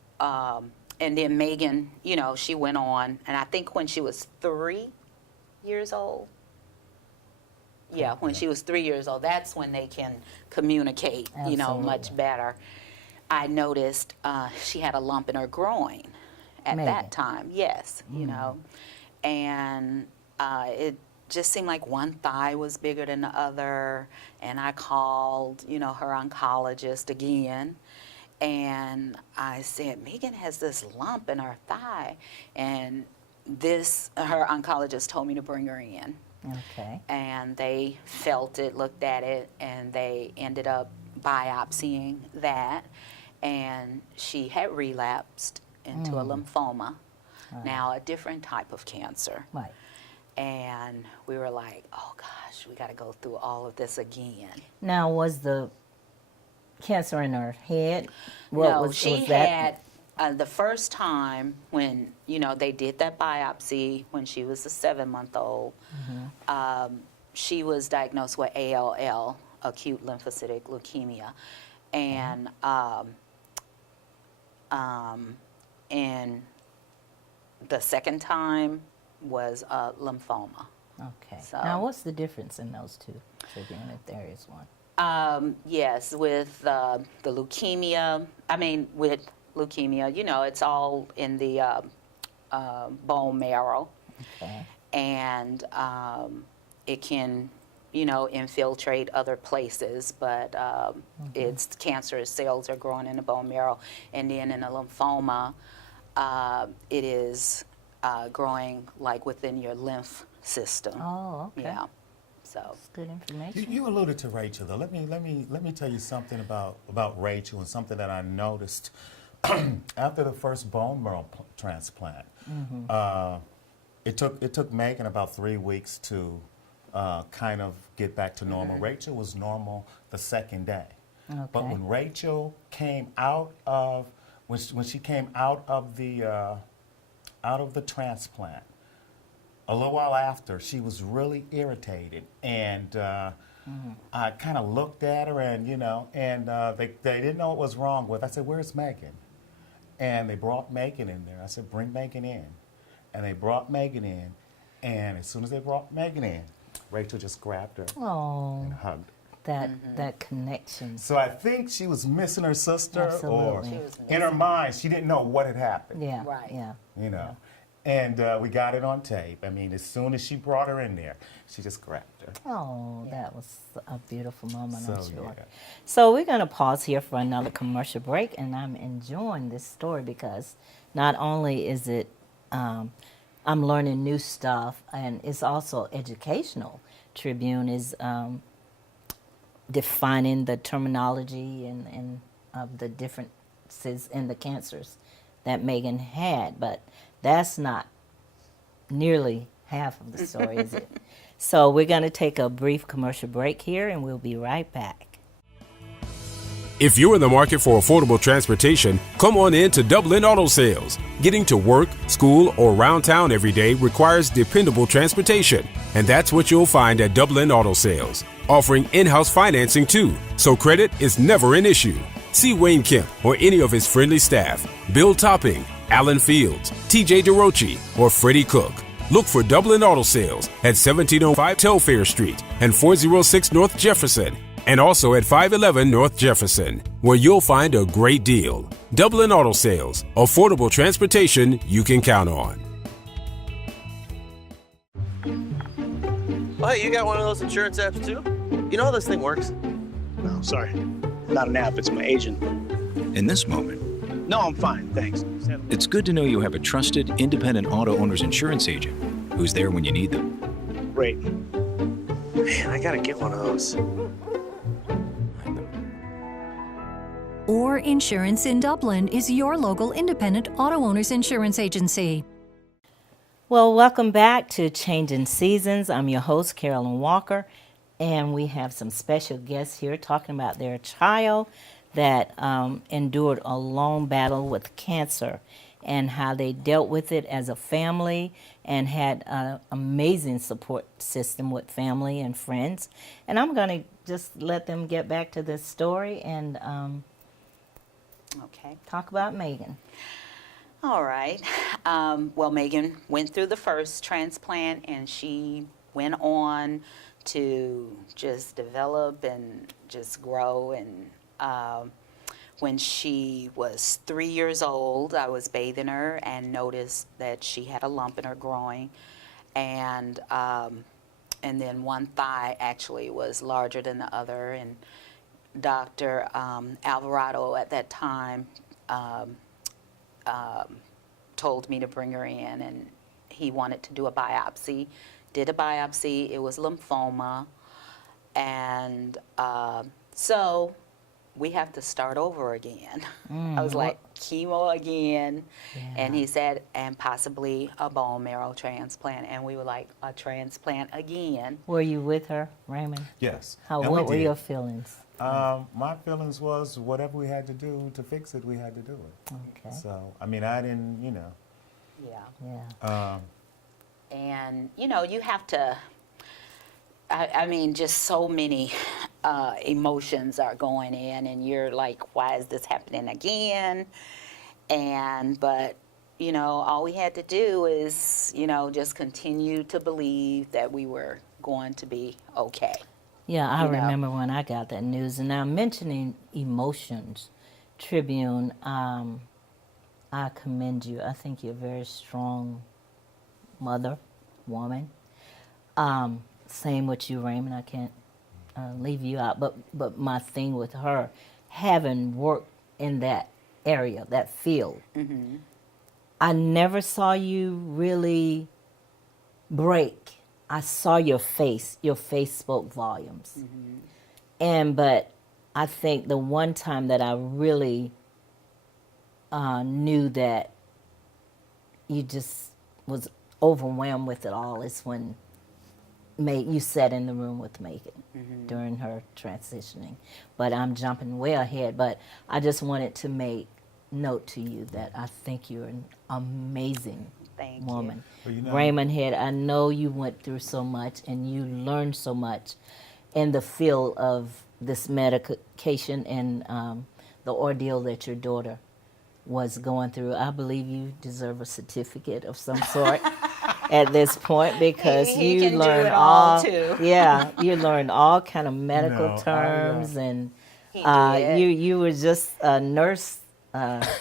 And then Megan, she went on, and I think when she was 3 years old, when she was 3 years old, that's when they can communicate, Absolutely. much better. I noticed she had a lump in her groin at Megan. that time, yes, and it just seemed like one thigh was bigger than the other, and I called, her oncologist again. And I said, Megan has this lump in her thigh. And her oncologist told me to bring her in. Okay. And they felt it, looked at it, and they ended up biopsying that. And she had relapsed into a lymphoma, now a different type of cancer. Right. And we were like, oh gosh, we got to go through all of this again. Now, was the cancer in her head? She had the first time when they did that biopsy when she was a 7-month-old. She was diagnosed with ALL, acute lymphocytic leukemia, and the second time was lymphoma. Okay. So- Now, what's the difference in those two? If there is one. Yes, with the leukemia. I mean, with leukemia, it's all in the bone marrow, Okay. and it can, infiltrate other places. But it's cancerous cells are growing in the bone marrow, and then in a lymphoma, it is growing like within your lymph system. Oh, okay. Yeah. So. That's good information. You alluded to Rachel, though. Let me tell you something about Rachel, and something that I noticed after the first bone marrow transplant. It took Megan about 3 weeks to kind of get back to normal. Rachel was normal the second day, but Okay. when Rachel came out of when she came out of the transplant, a little while after, she was really irritated, and I kind of looked at her, and they didn't know what was wrong with. I said, "Where's Megan?" And they brought Megan in there. I said, "Bring Megan in," and they brought Megan in, and as soon as they brought Megan in, Rachel just grabbed her Oh, and hugged. that connection. So I think she was missing her sister, or Absolutely. She was in her mind, she didn't know what had happened. Yeah. Right. Yeah. And we got it on tape. I mean, as soon as she brought her in there, she just grabbed her. Oh, that was a beautiful moment, I'm So, sure. yeah. So we're going to pause here for another commercial break, and I'm enjoying this story because not only is it, I'm learning new stuff, and it's also educational. Tribune is defining the terminology and of the differences in the cancers that Megan had, but that's not nearly half of the story, is it? So we're going to take a brief commercial break here, and we'll be right back. If you're in the market for affordable transportation, come on in to Dublin Auto Sales. Getting to work, school, or around town every day requires dependable transportation, and that's what you'll find at Dublin Auto Sales, offering in-house financing too, so credit is never an issue. See Wayne Kemp or any of his friendly staff, Bill Topping, Alan Fields, TJ DeRochi, or Freddie Cook. Look for Dublin Auto Sales at 1705 Telfair Street and 406 North Jefferson, and also at 511 North Jefferson, where you'll find a great deal. Dublin Auto Sales, affordable transportation you can count on. Oh, hey, you got one of those insurance apps too? You know how this thing works? No, sorry. Not an app, it's my agent. In this moment, No, I'm fine, thanks. it's good to know you have a trusted, independent auto owner's insurance agent who's there when you need them. Great. Man, I gotta get one of those. Or Insurance in Dublin is your local independent auto owners insurance agency. Well, welcome back to Changing Seasons. I'm your host, Carolyn Walker, and we have some special guests here talking about their child that endured a long battle with cancer and how they dealt with it as a family and had an amazing support system with family and friends. And I'm going to just let them get back to this story and Okay. talk about Megan. All right. Well, Megan went through the first transplant, and she went on to just develop and just grow. And when she was 3 years old, I was bathing her and noticed that she had a lump in her groin, and then one thigh actually was larger than the other. And Dr. Alvarado at that time told me to bring her in, and he wanted to do a biopsy. Did a biopsy. It was lymphoma, and so we have to start over again. I was like, chemo again, and he said, and possibly a bone marrow transplant, and we were like, a transplant again. Were you with her, Raymond? Yes. How? And What we were did. your feelings? My feelings was whatever we had to do to fix it, we had to do it. Okay. So, I mean, I didn't, Yeah. Yeah. And you have to, I mean, just so many emotions are going in, and you're like, why is this happening again? But all we had to do is just continue to believe that we were going to be okay. Yeah, I you know. remember when I got that news. And now mentioning emotions, Tribune, I commend you. I think you're a very strong mother, woman. Same with you, Raymond. I can't leave you out. But my thing with her, having worked in that area, that field, I never saw you really break. I saw your face. Your face spoke volumes. But I think the one time that I really knew that you just was overwhelmed with it all is when you sat in the room with Megan during her transitioning. But I'm jumping way ahead. But I just wanted to make note to you that I think you're an amazing Thank woman. Well, you know- Raymond Head, I know you went through so much and you learned so much in the field of this medication and the ordeal that your daughter was going through. I believe you deserve a certificate of some sort at this point because He you can do learned it all, too. Yeah, you learned all kind of medical No, terms and He did. you were just a nurse. He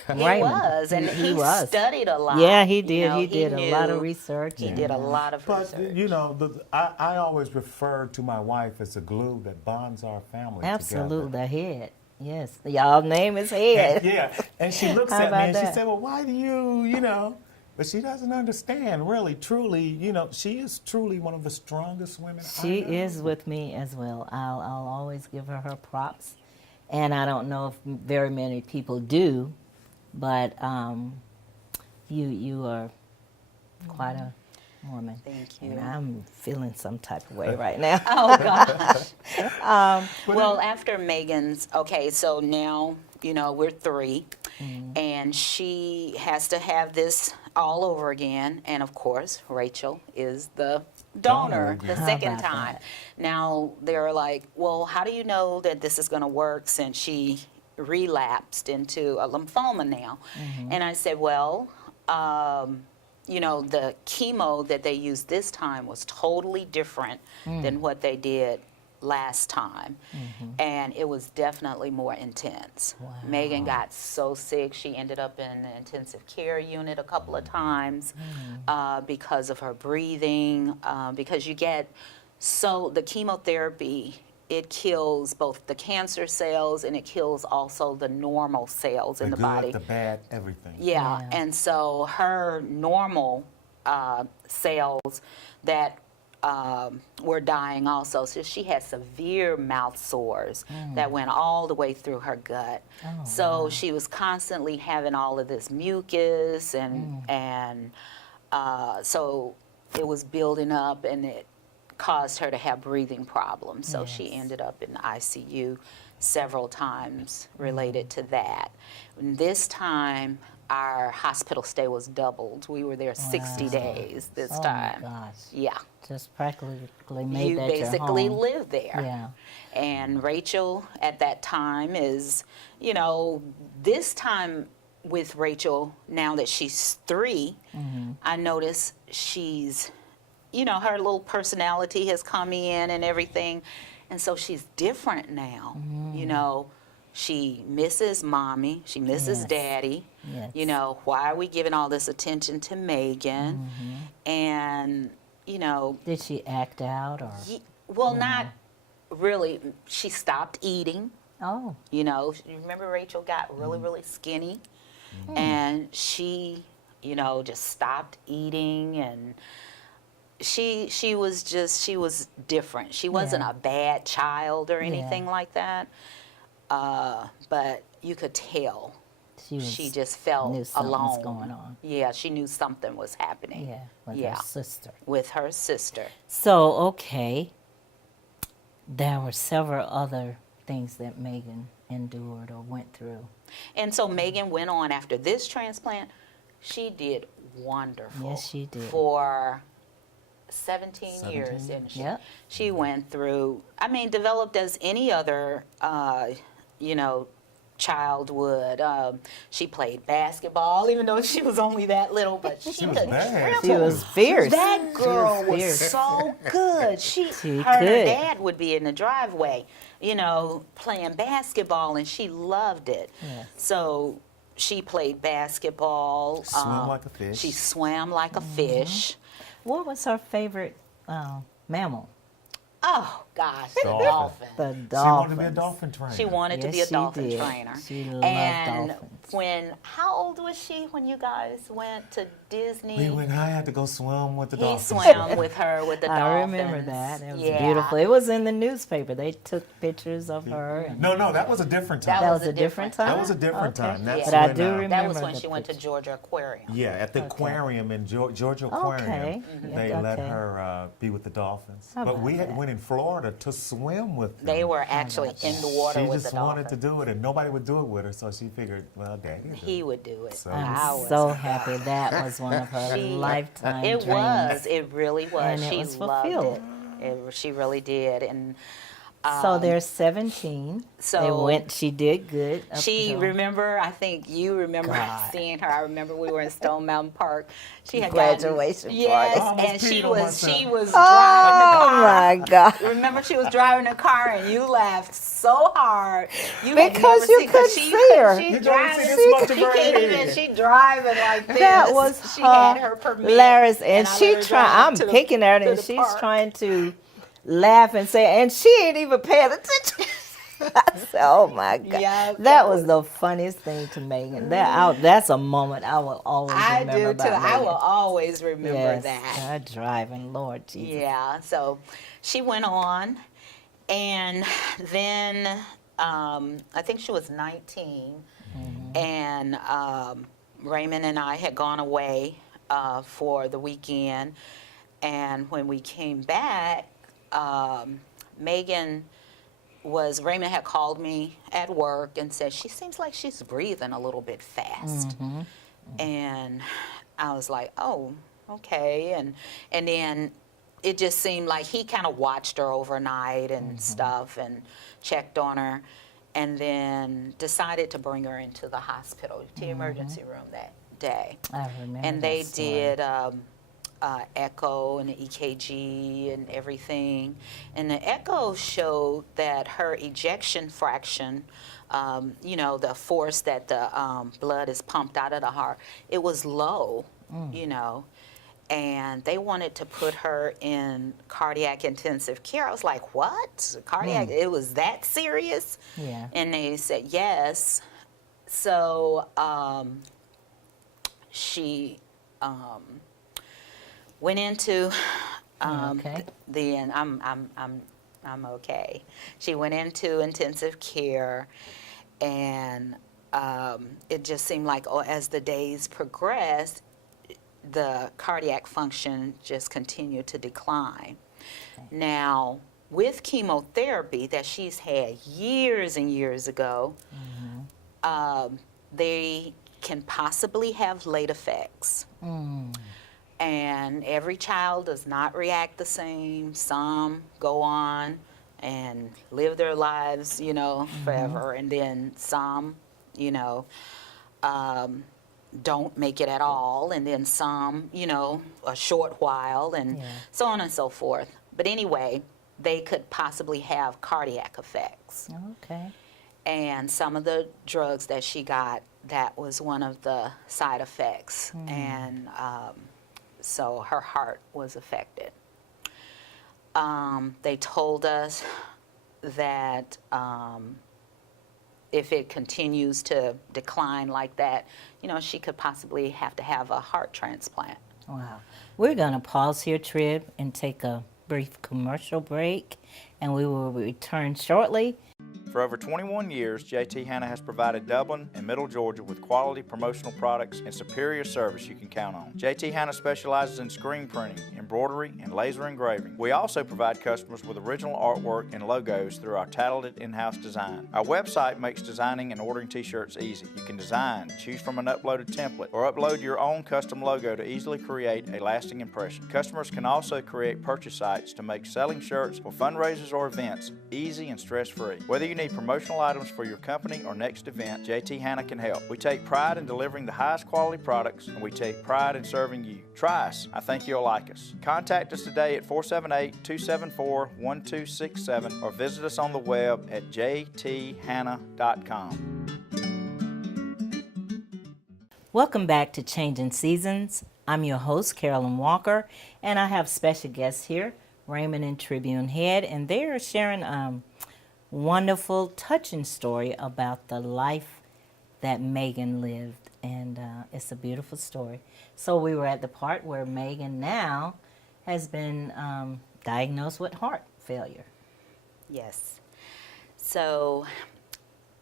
Raymond. was, and he was. studied a lot. Yeah, he you did. know, He did a lot of knew- research. He and, did a lot of But, research. you know, I always refer to my wife as the glue that bonds our family Absolutely, together. the head. Yes, y'all name is Head. And, yeah, and she looks How at me about and she that? said, well, why do you know? But she doesn't understand, really, truly, you know, she is truly one of the strongest women She I know. is with me as well. I'll always give her props, and I don't know if very many people do, but you are quite a woman. Thank you. And I'm feeling some type of way right now. Oh, gosh. Well, after Megan's, okay, so now, you know, we're 3, and she has to have this all over again. And of course, Rachel is the donor the How second about time. that? Now, they're like, well, how do you know that this is going to work since she relapsed into a lymphoma now? And I said, well, you know, the chemo that they used this time was totally different than what they did last time. And it was definitely more intense. Megan got so sick, she ended up in the intensive care unit a couple of times because of her breathing, because you get, so the chemotherapy, it kills both the cancer cells and it kills also the normal cells in the good, body. the bad, everything. Yeah, and so her normal cells that were dying also. So she had severe mouth sores that went all the way through her gut. So she was constantly having all of this mucus and so it was building up and it caused her to have breathing problems. So she ended up in the ICU several times related to that. And this time, our hospital stay was doubled. We were there 60 days this time. Oh my gosh. Yeah. Just practically made You that basically your home. live there. Yeah. And Rachel at that time is, you know, this time with Rachel, now that she's 3, I notice she's, you know, her little personality has come in and everything. And so she's different now. You know, she misses mommy, she misses Yes. daddy. Yes. You know, why are we giving all this attention to Megan? And, you know, Did she act out or? well, not really. She stopped eating. Oh. You know, you remember Rachel got really, really skinny, and she, you know, just stopped eating, and she was different. She wasn't Yeah. a bad child or anything like that, but you could tell she just felt knew something alone. was going on. Yeah, she knew something was happening. Yeah, with Yeah. her sister. With her sister. So, okay, there were several other things that Megan endured or went through. And so Megan went on after this transplant. She did wonderful. Yes, she did. For 17 years, didn't she? Yep. She went through, I mean, developed as any other, you know, child would. She played basketball, even though she was only that little, but she was could bad. dribble. She was fierce. That girl was fierce. so good. She her and her could. dad would be in the driveway, you know, playing basketball, and she loved it. Yes. So she played basketball. Swim like a fish. She swam like a fish. What was her favorite mammal? Oh, gosh, the Dolphin. dolphin. The She dolphin. wanted to be a dolphin trainer. She wanted to Yes, be a she dolphin did. trainer. She loved and dolphins. how old was she when you guys went to Disney? I had to go swim with the He dolphins. swam with her with the I dolphins. remember that. It was Yeah. beautiful. It was in the newspaper. They took pictures of her. And No, that was a different time. that was a different time. That was a different Okay. time. That's But I when, do remember That was when the she went to picture. Georgia Aquarium. Yeah, at the aquarium in Georgia Aquarium, Okay. they let Okay. her be with the dolphins. How But we about had went in Florida to swim with them. They were actually in the water She with just the wanted to dolphins. do it, and nobody would do it with her, so she figured, well, Daddy would do He it. would do it. So- I'm I was- so happy that was one of her lifetime It dreams. was. It really was. And it She was loved fulfilled. it. She really did. And So they're 17. so she did good. up she till- remember. I think you remember God. seeing her. I remember we were in Stone Mountain Park. She had Graduation gotten, yes, party. I almost and she peed on was myself. driving the Oh car. my God. Remember, she was driving a car, and you laughed so hard. You had Because never you seen- couldn't she see her. She You couldn't driving. see this much of She her can't head. even. She driving like this. That was she had her permit. hilarious. And I she let her drive I'm to the- picking at her, to and the she's park. trying to laugh and say, and she ain't even paying attention. I said, oh my God. Yeah, that was the funniest thing to Megan. That's a moment I will always I remember do about too. I Megan. will always remember Yes, that. her driving, Lord Jesus. Yeah. So she went on, and then I think she was 19, and Raymond and I had gone away for the weekend, and when we came back, Raymond had called me at work and said, she seems like she's breathing a little bit fast. And I was like, oh, okay. And then it just seemed like he kind of watched her overnight and stuff and checked on her, and then decided to bring her into the hospital, to the emergency room that day. I remember And that they story. did echo and the EKG and everything. And the echo showed that her ejection fraction, the force that the blood is pumped out of the heart, it was low, and they wanted to put her in cardiac intensive care. I was like, what? Cardiac, it was that serious? Yeah. And they said yes. So she went into okay? then I'm okay. She went into intensive care, and it just seemed like as the days progressed, the cardiac function just continued to decline. Now, with chemotherapy that she's had years and years ago, they can possibly have late effects. And every child does not react the same. Some go on and live their lives, forever. And then some, don't make it at all. And then some, a short while, and so on and so forth. But anyway, they could possibly have cardiac effects. Okay. And some of the drugs that she got, that was one of the side effects. And so her heart was affected. They told us that if it continues to decline like that, she could possibly have to have a heart transplant. Wow. We're going to pause here, Trib, and take a brief commercial break, and we will return shortly. For over 21 years, JT Hanna has provided Dublin and Middle Georgia with quality promotional products and superior service you can count on. JT Hanna specializes in screen printing, embroidery, and laser engraving. We also provide customers with original artwork and logos through our talented in-house design. Our website makes designing and ordering t-shirts easy. You can design, choose from an uploaded template, or upload your own custom logo to easily create a lasting impression. Customers can also create purchase sites to make selling shirts for fundraisers or events easy and stress-free. Whether you need need promotional items for your company or next event, JT Hanna can help. We take pride in delivering the highest quality products, and we take pride in serving you. Try us. I think you'll like us. Contact us today at 478-274-1267 or visit us on the web at jthanna.com. Welcome back to Changing Seasons. I'm your host, Carolyn Walker, and I have special guests here, Raymond and Tribune Head, and they are sharing a wonderful, touching story about the life that Megan lived, and it's a beautiful story. So we were at the part where Megan now has been diagnosed with heart failure. Yes. So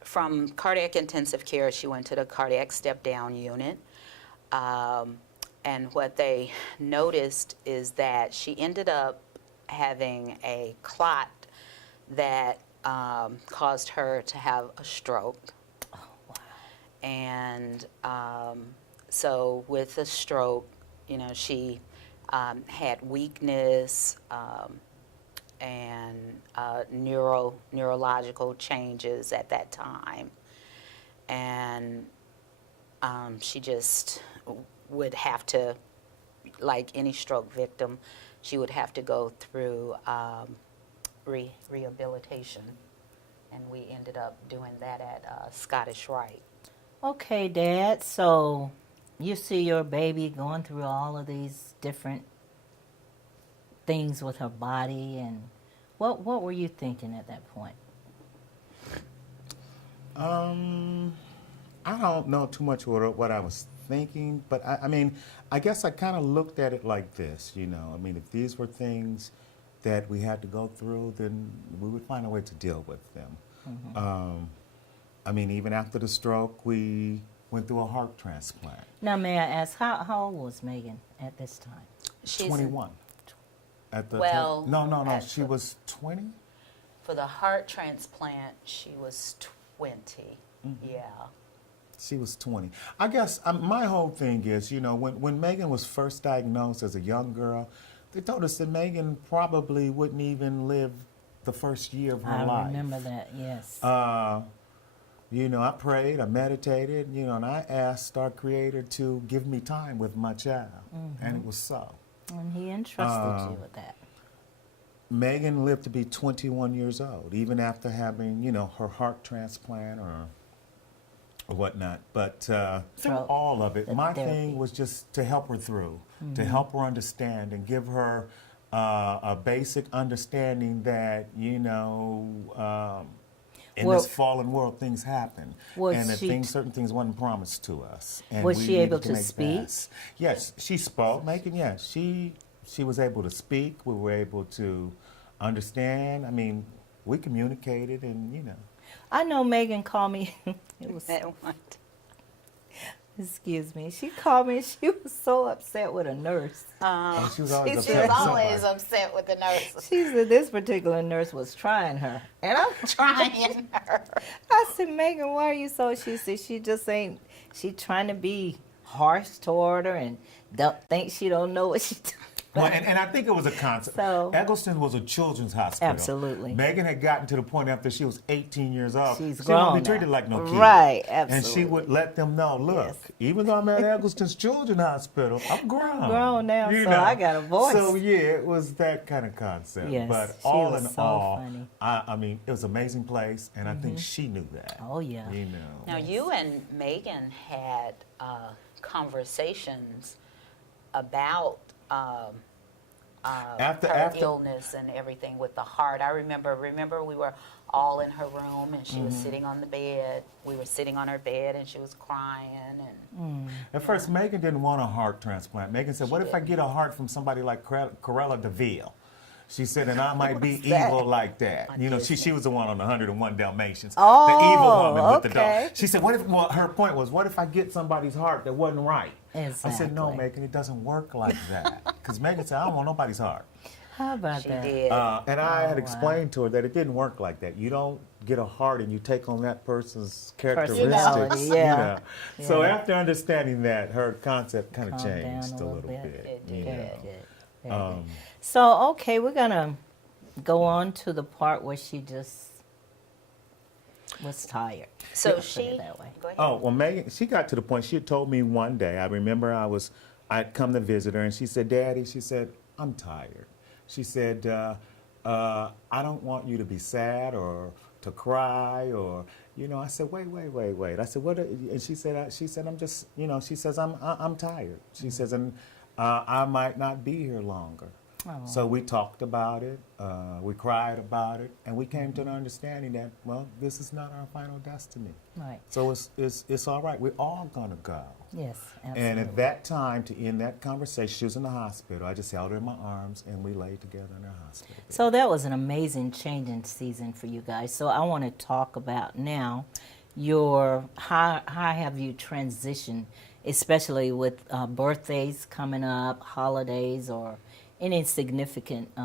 from cardiac intensive care, she went to the cardiac step-down unit. And what they noticed is that she ended up having a clot that caused her to have a stroke. Oh, wow. And so with the stroke, you know, she had weakness and neurological changes at that time. And she just would have to, like any stroke victim, she would have to go through rehabilitation. And we ended up doing that at Scottish Rite. Okay, Dad, so you see your baby going through all of these different things with her body, and what were you thinking at that point? I don't know too much what I was thinking, but I mean, I guess I kind of looked at it like this, you know. I mean, if these were things that we had to go through, then we would find a way to deal with them. Mm-hmm. I mean, even after the stroke, we went through a heart transplant. Now, may I ask, how old was Megan at this time? She's 21. At the well, no, she was 20? For the heart transplant, she was 20. Mm-hmm. Yeah. She was 20. I guess my whole thing is, you know, when Megan was first diagnosed as a young girl, they told us that Megan probably wouldn't even live the first year of her life. I remember that, yes. You know, I prayed, I meditated, you know, and I asked our Creator to give me time with my child, mm-hmm. and it was so. And He entrusted you with that. Megan lived to be 21 years old, even after having, you know, her heart transplant or whatnot. But through all of it, my thing was just to help her through, mm-hmm. to help her understand and give her a basic understanding that, you know, in this fallen world, things happen, and that certain things weren't promised to us. And was she able to speak? Yes, she spoke. Megan, yes, she was able to speak. We were able to understand. I mean, we communicated, and you know. I know Megan called me. It was excuse me. She called me. She was so upset with a nurse. She was always upset with the nurse. She said this particular nurse was trying her, and I'm trying her. I said, Megan, why are you so? She said she just ain't. She trying to be harsh toward her and don't think she don't know what she doing. Well, and I think it was a concept. So, Eggleston was a children's hospital. Absolutely. Megan had gotten to the point after she was 18 years old. She wouldn't be treated like no kid. Right, absolutely. And she would let them know, look, even though I'm at Eggleston's Children's Hospital, I'm grown. I'm grown now, you so know. I got a voice. So, yeah, it was that kind of concept. Yes, but all in so all, funny. I mean, it was an amazing place, and I think she knew that. Oh, yeah. You know. Now, you and Megan had conversations about her illness and everything with the heart. I remember we were all in her room, and she was sitting on the bed. We were sitting on her bed, and she was crying. And at first, Megan didn't want a heart transplant. Megan said, "What if I get a heart from somebody like Cruella DeVille?" She said, and I might be evil like that. You know, she was the one on the 101 Dalmatians. Oh, the evil woman with the okay. dog. She said, her point was, what if I get somebody's heart that wasn't right? Exactly. I said, no, Megan, it doesn't work like that. Because Megan said, I don't want nobody's heart. How about that? She did. And I had explained to her that it didn't work like that. You don't get a heart and you take on that person's characteristics. Yeah. You know? So after understanding that, her concept kind of changed a little bit. It did. You know? So, okay, we're going to go on to the part where she just was tired. So Let's put it she, that way. go ahead. Oh, well, Megan, she got to the point, she had told me one day, I remember I'd come to visit her, and she said, Daddy, she said, I'm tired. She said, I don't want you to be sad or to cry or, you know, I said, wait. I said, what? And she said, I'm just, you know, she says, I'm tired. She says, and I might not be here longer. Oh. So we talked about it, we cried about it, and we came to the understanding that, well, this is not our final destiny. Right. So it's all right. We're all gonna go. Yes, absolutely. And at that time, to end that conversation, she was in the hospital. I just held her in my arms, and we laid together in her hospital bed. So that was an amazing changing season for you guys. So I want to talk about now how have you transitioned, especially with birthdays coming up, holidays, or any significant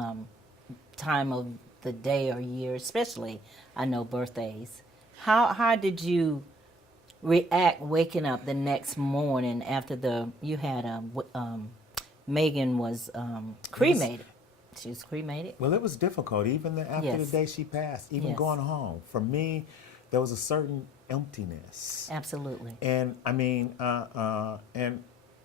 time of the day or year, especially I know birthdays. How did you react waking up the next morning after you had Megan was cremated? She was cremated. Well, it was difficult, even after the Yes. day she passed, even Yes. going home. For me, there was a certain emptiness. Absolutely. And I mean, and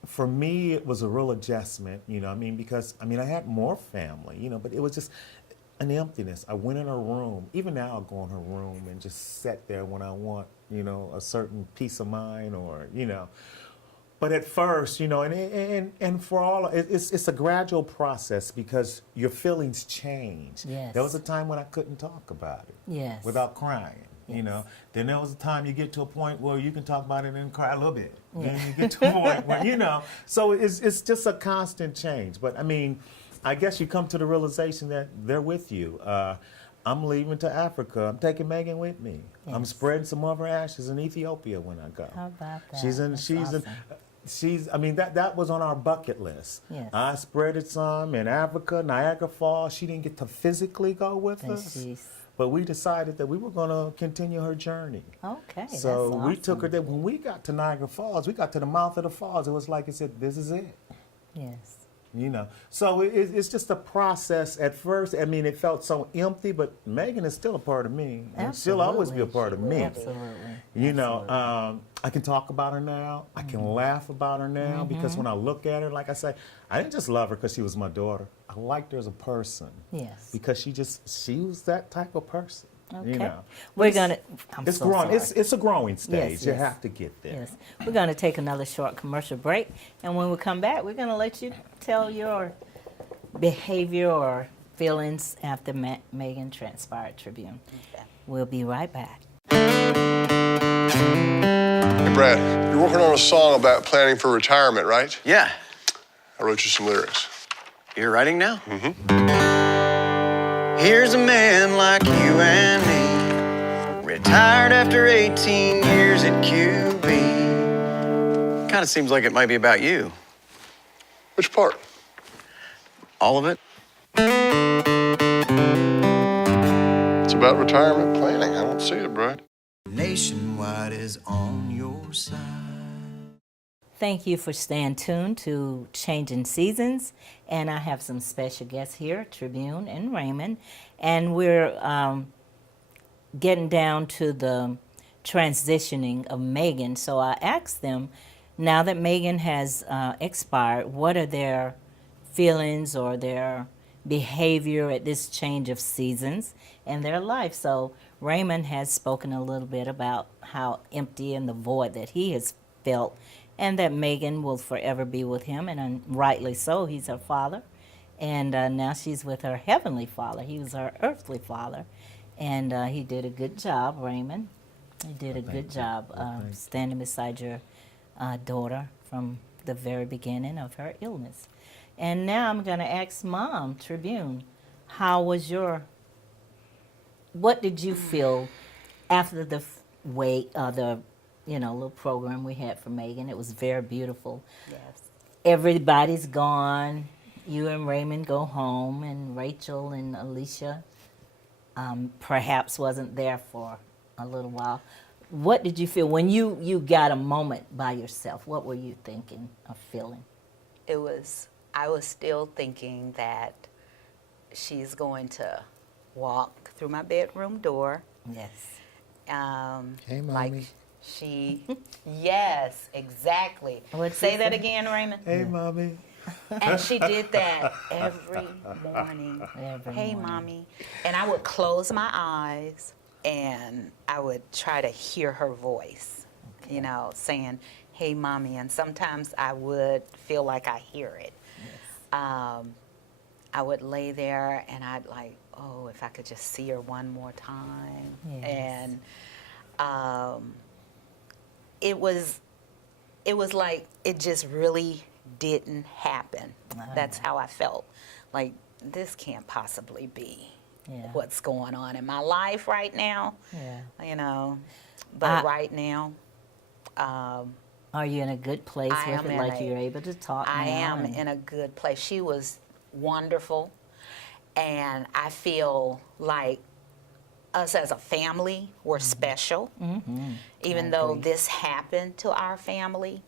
for me, it was a real adjustment, you know, I mean, because, I mean, I had more family, you know, but it was just an emptiness. I went in her room. Even now, I'll go in her room and just sit there when I want, you know, a certain peace of mind or, you know. But at first, you know, and for all, it's a gradual process because your feelings change. Yes. There was a time when I couldn't talk about it. Yes. Without crying. You know, then there was a time you get to a point where you can talk about it and cry a little bit. Then you get to a point where, you know, so it's just a constant change. But I mean, I guess you come to the realization that they're with you. I'm leaving to Africa. I'm taking Megan with me. Yes. I'm spreading some of her ashes in Ethiopia when I go. How about that? I mean, that was on our bucket list. Yes. I spreaded some in Africa, Niagara Falls. She didn't get to physically go with And us. she's But we decided that we were going to continue her journey. okay. So that's we awesome. took her there. When we got to Niagara Falls, we got to the mouth of the falls. It was like it said, this is it. Yes. You know, so it's just a process at first. I mean, it felt so empty, but Megan is still a part of me. And she'll always be a part of me. Absolutely. You know, I can talk about her now. I can laugh about her now because when I look at her, like I say, I didn't just love her because she was my daughter. I liked her as a person. Yes. Because she was that type of person. Okay. You know. We're gonna. It's growing. It's a growing stage. Yes, You yes. have to get there. Yes. We're going to take another short commercial break, and when we come back, we're going to let you tell your behavior or feelings after Megan transpired Tribune. Okay. We'll be right back. Hey, Brad, you're working on a song about planning for retirement, right? Yeah. I wrote you some lyrics. You're writing now? Here's a man like you and me, retired after 18 years at QB. Kind of seems like it might be about you. Which part? All of it? It's about retirement planning. I don't see it, Brad. Nationwide is on your side. Thank you for staying tuned to Changing Seasons, and I have some special guests here, Tribune and Raymond, and we're getting down to the transitioning of Megan. So I asked them, now that Megan has expired, what are their feelings or their behavior at this change of seasons in their life? So Raymond has spoken a little bit about how empty and the void that he has felt, and that Megan will forever be with him, and rightly so. He's her father, and now she's with her heavenly father. He was her earthly father, and he did a good job, Raymond. He did a good job standing beside your daughter from the very beginning of her illness. And now I'm going to ask Mom, Tribune, what did you feel after the little program we had for Megan? It was very beautiful. Yes. Everybody's gone. You and Raymond go home, and Rachel and Alicia perhaps wasn't there for a little while. What did you feel when you got a moment by yourself? What were you thinking or feeling? I was still thinking that she's going to walk through my bedroom door. Yes. Hey, like Mommy. she, yes, exactly. What'd Say she that say? again, Raymond. Hey, Mommy. And she did that every morning. Every Hey, morning. Mommy. And I would close my eyes and I would try to hear her voice, you know, saying, hey, Mommy. And sometimes I would feel like I hear it. I would lay there and I'd like, oh, if I could just see her one more time. Yes. And it was like it just really didn't happen. That's how I felt. Like, this can't possibly be Yeah. what's going on in my life right now. Yeah. You know, but right now, Are you in a good place I with am it? in Like a- you're able to talk I now? am and- in a good place. She was wonderful, and I feel like us as a family were special. Even though this happened to our family,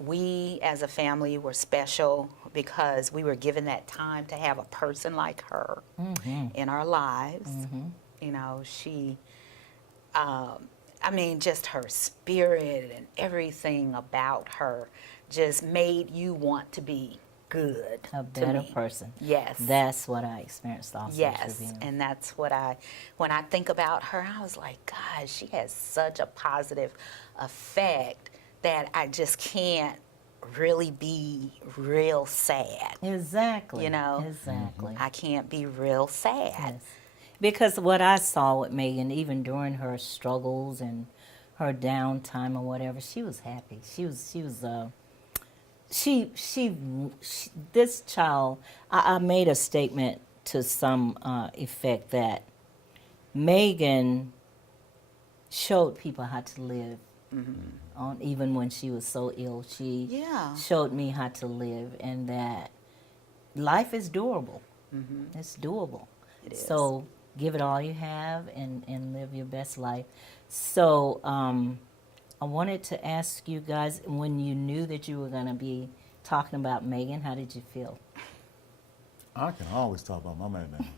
we as a family were special because we were given that time to have a person like her in our lives. You know, she, I mean, just her spirit and everything about her just made you want to be good. A to better me. person. Yes. That's what I experienced also. Yes, Tribune. and that's what when I think about her, I was like, God, she has such a positive effect that I just can't really be real sad. Exactly. You know? Exactly. I can't be real sad. Yes. Because what I saw with Megan, even during her struggles and her downtime or whatever, she was happy. This child, I made a statement to some effect that Megan showed people how to live. Even when she was so ill, she Yeah. showed me how to live, and that life is doable. It's doable. It is. So give it all you have and live your best life. So I wanted to ask you guys, when you knew that you were going to be talking about Megan, how did you feel? I can always talk about my man.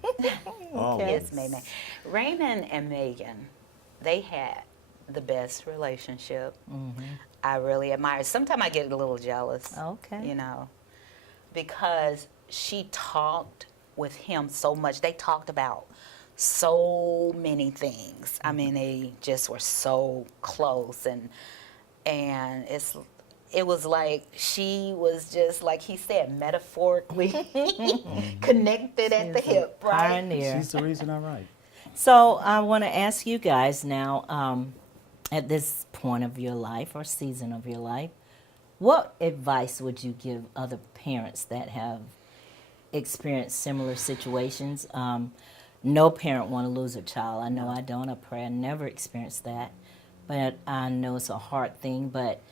Yes, Megan. Raymond and Megan, they had the best relationship. I really admire. Sometimes I get a little jealous. Okay. You know, because she talked with him so much. They talked about so many things. I mean, they just were so close, and it was like she was just, like he said, metaphorically connected at the hip, right? Pioneer. She's the reason I write. So I want to ask you guys now, at this point of your life or season of your life, what advice would you give other parents that have experienced similar situations? No parent want to lose a child. I know I don't. I pray I never experienced that. But I know it's a hard thing. But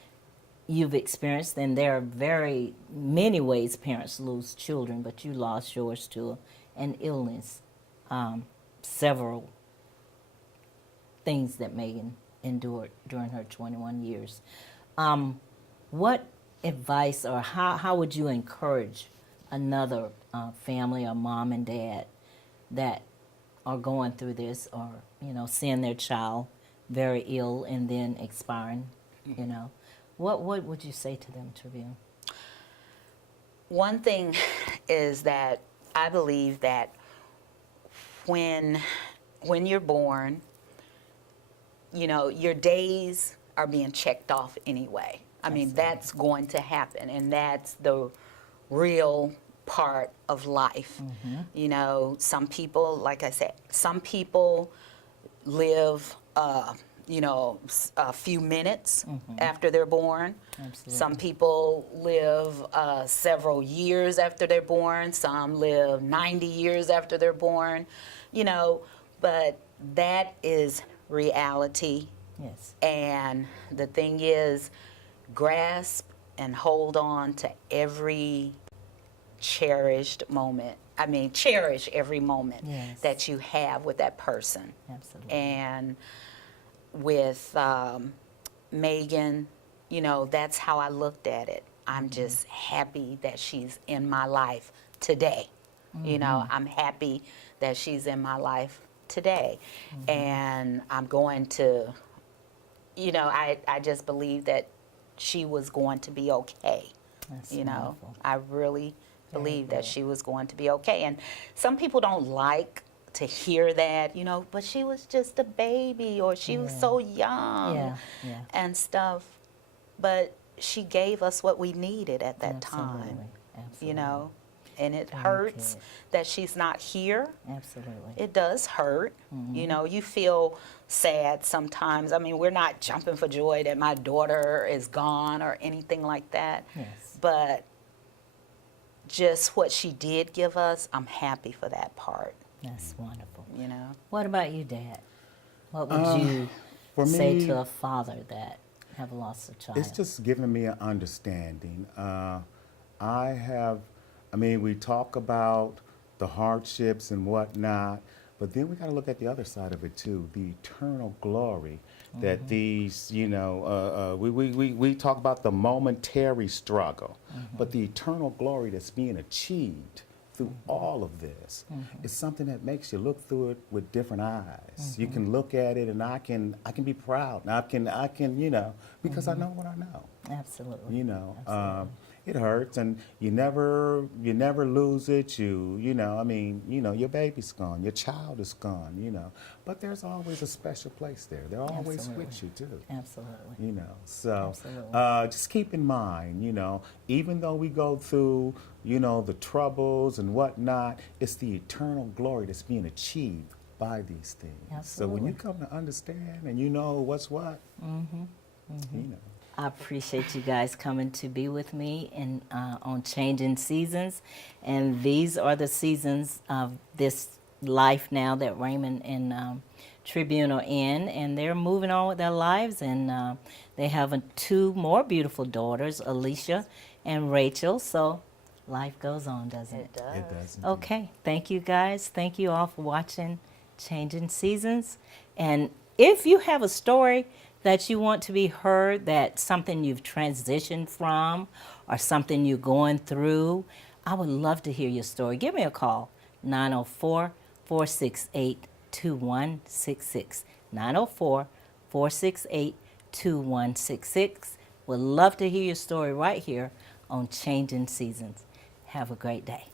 you've experienced, and there are very many ways parents lose children, but you lost yours to an illness. Several things that Megan endured during her 21 years. What advice, or how would you encourage another family or mom and dad that are going through this, or seeing their child very ill and then expiring? What would you say to them, Tribune? One thing is that I believe that when you're born, your days are being checked off anyway. I mean, that's going to happen, and that's the real part of life. Some people, like I said, some people live, a few minutes after they're born. Absolutely. Some people live several years after they're born. Some live 90 years after they're born. But that is reality. Yes. And the thing is, grasp and hold on to every cherished moment. I mean, cherish every moment Yes. that you have with that person. Absolutely. And with Megan, that's how I looked at it. I'm just happy that she's in my life today. I'm happy that she's in my life today. And I'm going to, you know, I just believe that she was going to be okay. That's You know, wonderful. I really believe that good. she was going to be okay. And some people don't like to hear that, you know, but she was just a baby, or she was so young Yeah. and stuff. But she gave us what we needed at that Absolutely. time, Absolutely. you know. And it Very hurts good. that she's not here. Absolutely. It does hurt. You know, you feel sad sometimes. I mean, we're not jumping for joy that my daughter is gone or anything like that. Yes. But just what she did give us, I'm happy for that part, That's wonderful. you know. What about you, Dad? What would you for say me, to a father that have lost a child? it's just giving me an understanding. I mean, we talk about the hardships and whatnot, but then we got to look at the other side of it too, the eternal glory that these, you know, we talk about the momentary struggle, but the eternal glory that's being achieved through all of this is something that makes you look through it with different eyes. You can look at it, and I can be proud. And I can, you know, because I know what I know. Absolutely. You know, Absolutely. it hurts, and you never lose it. You know, I mean, you know, your baby's gone, your child is gone, you know, but there's always a special place there. They're always Absolutely. with you too. Absolutely. You know, so Absolutely. just keep in mind, you know, even though we go through, you know, the troubles and whatnot, it's the eternal glory that's being achieved by these things. So when you come to understand and you know what's what, you know. I appreciate you guys coming to be with me in, on Changing Seasons. And these are the seasons of this life now that Raymond and Tribune are in. And they're moving on with their lives. And they have two more beautiful daughters, Alicia and Rachel. So life goes on, doesn't it? It does. It does. indeed. Okay. Thank you, guys. Thank you all for watching Changing Seasons. And if you have a story that you want to be heard, that something you've transitioned from or something you're going through, I would love to hear your story. Give me a call, 904-468-2166. 904-468-2166. Would love to hear your story right here on Changing Seasons. Have a great day.